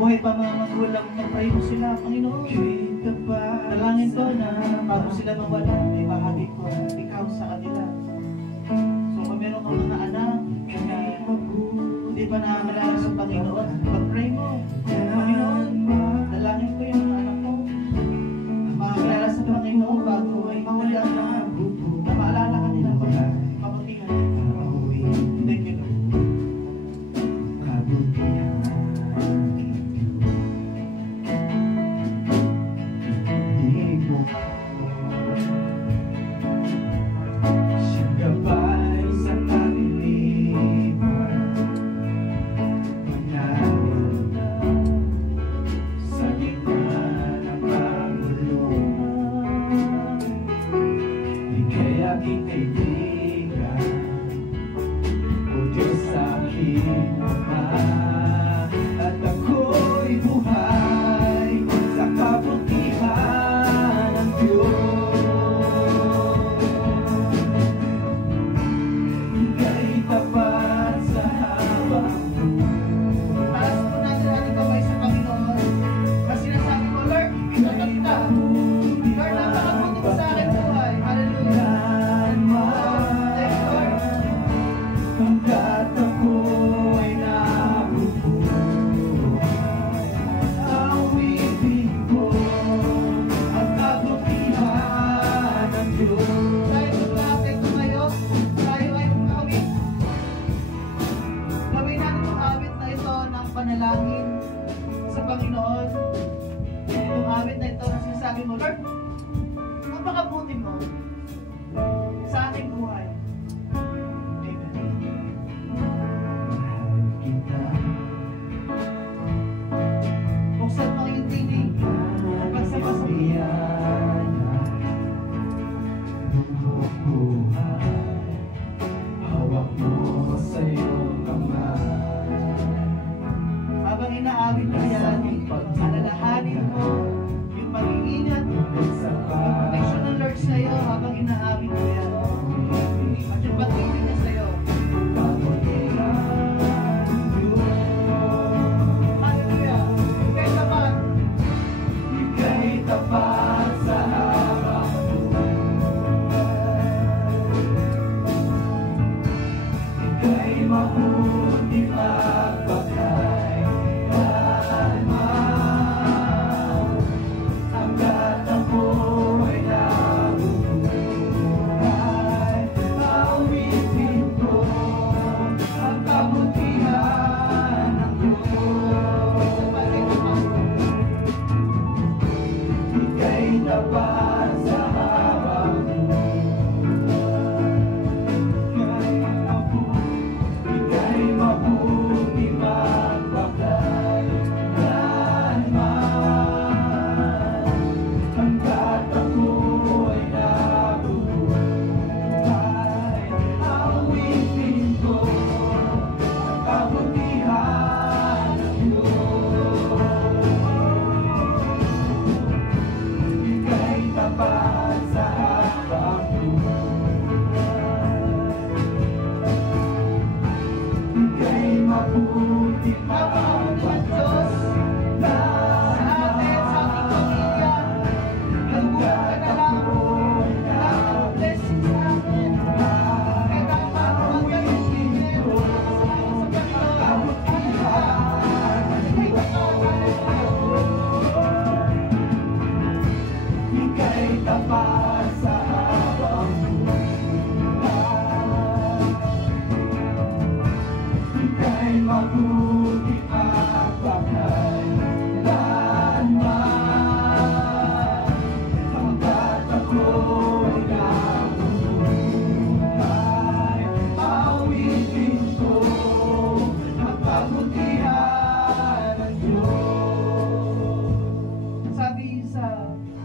Buhay pa mga magulang, mag-pray mo sila, Panginoon. Dalangin ko na bago sila mawala, may bahagi ko na ikaw sa kanila. So kung meron kang mga anak, hindi pa nakakalala sa Panginoon, mag-pray mo. Panginoon, dalangin ko yung anak ko. Makakalala sa Panginoon bago ay mawala ang lahat. Na maalala ka nila kabutihan. Thank you, Lord. Panalangin sa Panginoon. Itong awit na ito na sinasabi mo, Lord, napakabuti mo sa aking buhay. Amen. Buksan mo yung tinig at pagsapasapia. Hawak mo sa iyong kamay. Habang inaawit mo yan, alalahanin mo yung pag-iingat, yung protection ng Lord sa'yo habang inaawit mo yan. At yung pag-ibig niya sa'yo. Hallelujah! Ika'y tapat! Ika'y tapat sa habang buhay. Ika'y mabuti magpagay.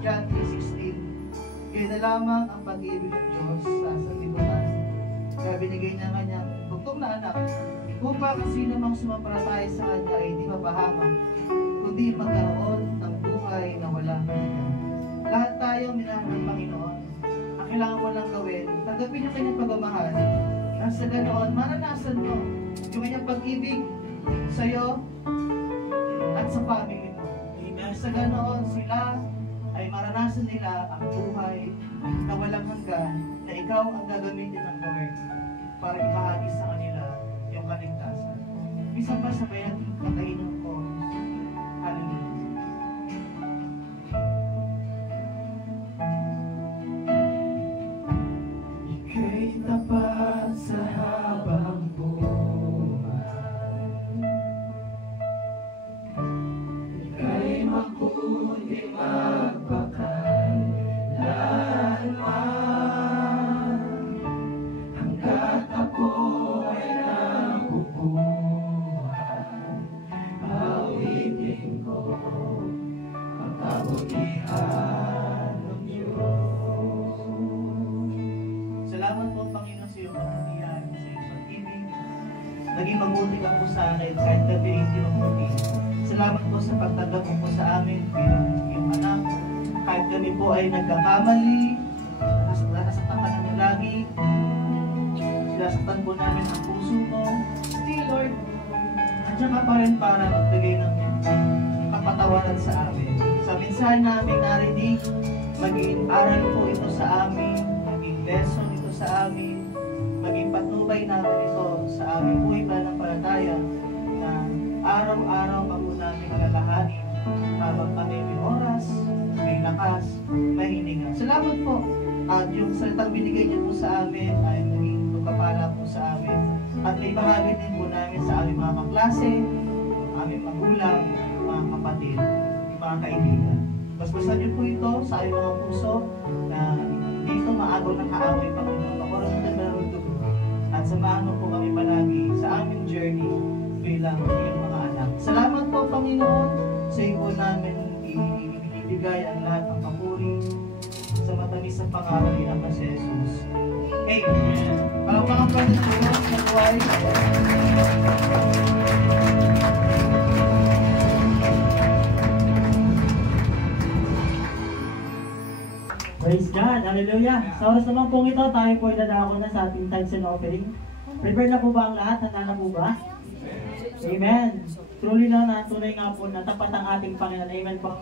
John 3:16, kaya na lamang ang pag-ibig ng Diyos sa sanlibutan. Kaya binigay niya kanyang bugtong na anak, upang sino mang sumampalataya sa kanya ay hindi mapahamak, kundi magkaroon ng buhay na walang hanggan. Lahat tayo minahal ng Panginoon. Ang kailangan mo lang gawin, tanggapin yung kanyang pagmamahal. At sa ganoon, maranasan mo yung kanyang pag-ibig sa'yo at sa family mo. At sa ganoon, sila ay maranasan nila ang buhay na walang hanggan, na ikaw ang gagamitin ng Lord para ibahagi sa kanila yung kaligtasan. Bisa pa sabay natin patayin ng chorus. Hallelujah. Ika'y tapat sa habang buhay, ika'y mabuti magpakailanman, hanggat ako ay nabubuhay, awitin ko ang kabutihan ng Diyos. Salamat po, Panginoon, sa iyong kabutihan, sa iyong pag-ibig. Naging mabuti ka po sa akin kahit kami hindi mabuti. Salamat po sa pagtanggap mo po sa amin bilang iyong anak. Kahit kami po ay nagkakamali, nasasaktan ka namin lagi, sinasaktan po namin ang puso mo. Still, Lord, andiyan ka pa rin para magbigay ng kapatawaran sa amin. Sa mensahe namin narinig, maging aral po ito sa amin, maging lesson ito sa amin, maging patnubay namin ito sa aming buhay pananampalataya na araw-araw pa po namin alalahanin habang kami may oras, may lakas, may hininga. Salamat po. At yung salitang binigay niyo po sa amin ay naging pagpapala po sa amin. At may bahagi din po namin sa aming mga kaklase, aming magulang, mga kapatid, mga kaibigan. Basbasan niyo po ito sa aming mga puso na dito maagaw ng kaaway, Panginoon. Pakulang ng dalawang dugo. At samahan mo po kami palagi sa aming journey bilang iyong mga anak. Salamat po, Panginoon, sa iyo po namin ibigay ang lahat ng papuri sa matamis na pangalan ni Ama si Jesus. Amen. Palakpakan po natin ang Diyos na buhay. Praise God! Hallelujah! Sa oras naman pong ito, tayo po ay dadako na sa ating tithes and offering. Prepare na po ba ang lahat? Handa na po ba? Amen! Truly na tunay nga po na tapat ang ating Panginoon. Amen po.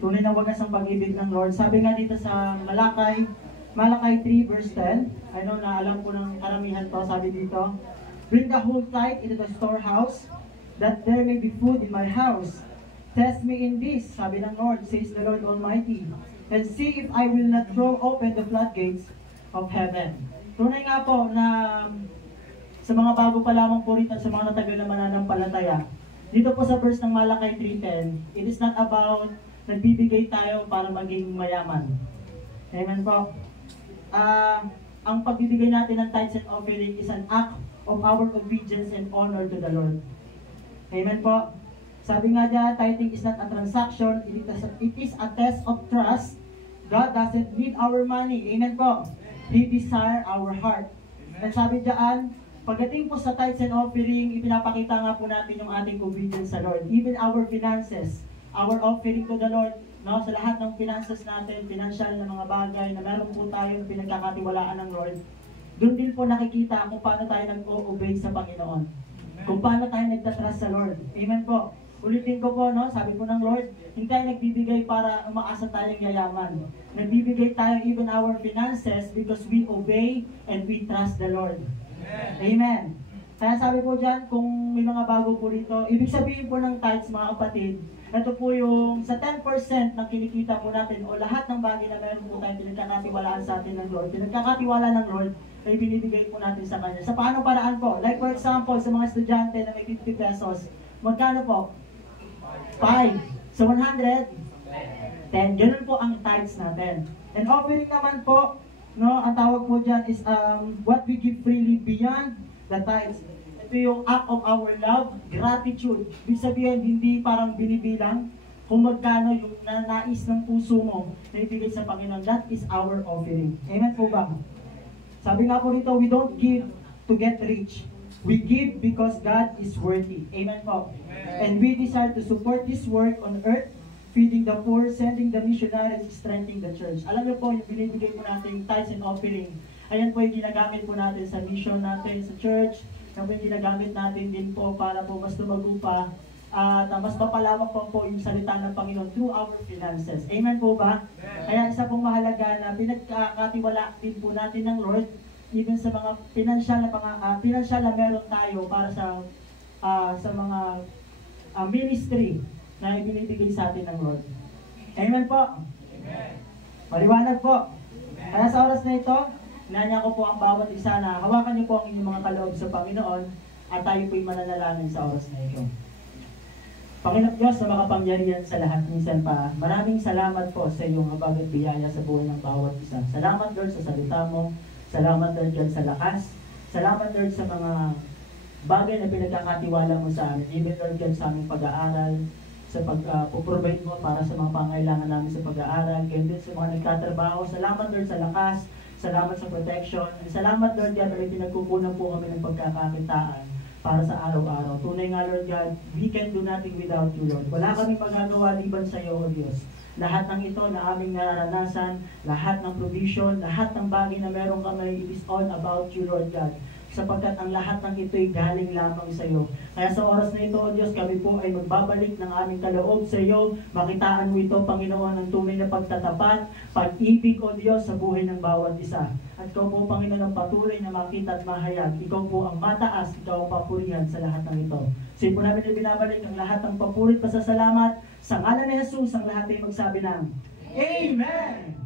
Tunay na wagas ang pag-ibig ng Lord. Sabi nga dito sa Malakay 3 verse 10, I know na alam po ng karamihan to, sabi dito, bring the whole tithe into the storehouse, that there may be food in my house. Test me in this, sabi ng Lord, says the Lord Almighty, and see if I will not throw open the floodgates of heaven. Tunay nga po na sa mga bago pa lamang po rito, sa mga natagal na mananampalataya, dito po sa verse ng Malakay 3:10, it is not about nagbibigay tayo para maging mayaman. Amen po. Ang pagbibigay natin ng tithes and offering is an act of our obedience and honor to the Lord. Amen po. Sabi nga dyan, tithing is not a transaction, it is a test of trust. God doesn't need our money. Amen po. He desires our heart. At sabi dyan, pagdating po sa tithes and offering, ipinapakita nga po natin yung ating obedience sa Lord. Even our finances, our offering to the Lord, no, sa lahat ng finances natin, financial na mga bagay na meron po tayo pinagkakatiwalaan ng Lord, doon din po nakikita kung paano tayo nag-o-obey sa Panginoon. Kung paano tayo nagtatrust sa Lord. Amen po. Ulitin ko po, no, sabi po ng Lord, hindi tayo nagbibigay para umaasa tayong yayaman. Nagbibigay tayo even our finances because we obey and we trust the Lord. Amen. Kaya sabi po dyan, kung may mga bago po rito, ibig sabihin po ng tithes, mga kapatid, ito po yung sa 10% ng kinikita po natin o lahat ng bagay na meron po tayo pinagkakatiwalaan sa atin ng Lord. Pinagkakatiwala ng Lord ay binibigay po natin sa Kanya. Sa paano paraan po? Like for example, sa mga estudyante na may 50 pesos, magkano po? 5. So 100? 10. Ganun po ang tithes natin. And offering naman po, no, ang tawag po dyan is what we give freely beyond the tithes. Ito yung act of our love, gratitude. Ibig sabihin, hindi parang binibilang, kung magkano yung nais ng puso mo na ibigay sa Panginoon. That is our offering. Amen po ba? Sabi nga po rito, we don't give to get rich. We give because God is worthy. Amen po. And we desire to support this work on earth, feeding the poor, sending the missionaries, strengthening the church. Alam niyo po, yung binibigay po natin yung tithes and offering, ayan po yung ginagamit po natin sa mission natin sa church. Yan po yung ginagamit natin din po para po mas lumago pa at mas mapalawak po yung salita ng Panginoon through our finances. Amen po ba? Kaya isa pong mahalaga na pinagkakatiwala din po natin ng Lord even sa mga financial na meron tayo para sa mga ministry na ibinibigay sa atin ng Lord. Amen po? Amen. Maliwanag po. Kaya sa oras na ito, inanya ko po ang bawat isa na hawakan niyo po ang inyong mga kaloob sa Panginoon at tayo po'y mananalangin sa oras na ito. Panginoon Diyos na makapangyarihan sa lahat, minsan pa, maraming salamat po sa iyong habag at biyaya sa buhay ng bawat isa. Salamat Lord sa salita mo, salamat Lord Lord sa lakas, salamat Lord sa mga bagay na pinagkakatiwala mo sa amin, even Lord God sa aming pag-aaral, sa pag-provide mo para sa mga pangailangan namin sa pag-aaral, ganyan din sa mga nagtatrabaho. Salamat Lord sa lakas, salamat sa protection, salamat Lord God na may pinagkukunan po kami ng pagkakakitaan para sa araw-araw. Tunay nga Lord God, we can do nothing without you Lord. Wala kaming magagawa liban sa iyo o Diyos. Lahat ng ito na aming nararanasan, lahat ng provision, lahat ng bagay na meron kami, it is all about you Lord God. Sapagkat ang lahat ng ito'y galing lamang sa iyo. Kaya sa oras na ito, O Diyos, kami po ay magbabalik ng aming kaloob sa iyo. Makitaan mo ito, Panginoon, ang tunay na pagtatapat, pag-ibig, O Diyos, sa buhay ng bawat isa. At ikaw po, Panginoon, ang patuloy na makita at mahayag. Ikaw po ang mataas, ikaw ang papurihan sa lahat ng ito. Sa po namin ay binabalik ang lahat ng papurit, pasasalamat. Sa ngalan ni Jesus, ang lahat ay magsabi ng Amen!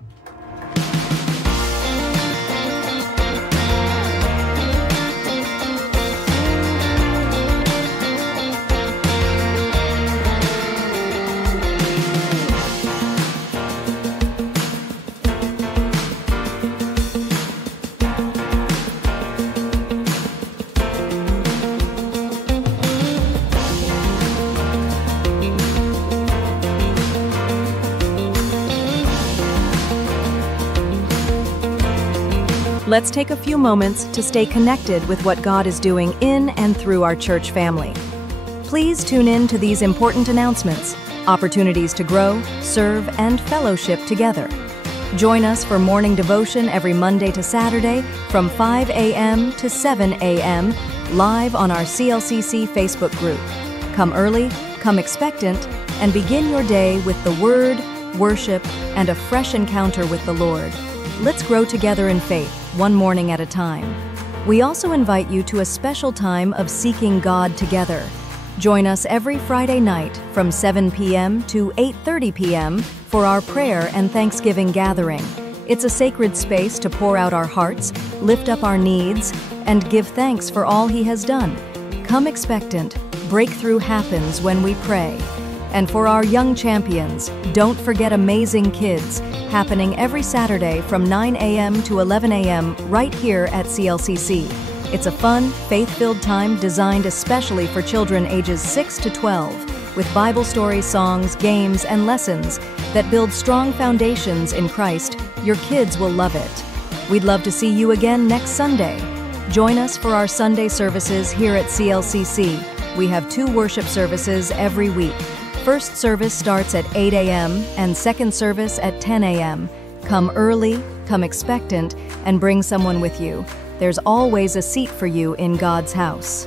Let's take a few moments to stay connected with what God is doing in and through our church family. Please tune in to these important announcements, opportunities to grow, serve, and fellowship together. Join us for morning devotion every Monday to Saturday from 5 a.m. to 7 a.m. live on our CLCC Facebook group. Come early, come expectant, and begin your day with the Word, worship, and a fresh encounter with the Lord. Let's grow together in faith, one morning at a time. We also invite you to a special time of seeking God together. Join us every Friday night from 7 p.m. to 8:30 p.m. for our prayer and Thanksgiving gathering. It's a sacred space to pour out our hearts, lift up our needs, and give thanks for all He has done. Come expectant. Breakthrough happens when we pray. And for our young champions, don't forget Amazing Kids, happening every Saturday from 9 a.m. to 11 a.m. right here at CLCC. It's a fun, faith-filled time designed especially for children ages 6 to 12, with Bible stories, songs, games, and lessons that build strong foundations in Christ. Your kids will love it. We'd love to see you again next Sunday. Join us for our Sunday services here at CLCC. We have 2 worship services every week. First service starts at 8 a.m. and second service at 10 a.m. Come early, come expectant, and bring someone with you. There's always a seat for you in God's house.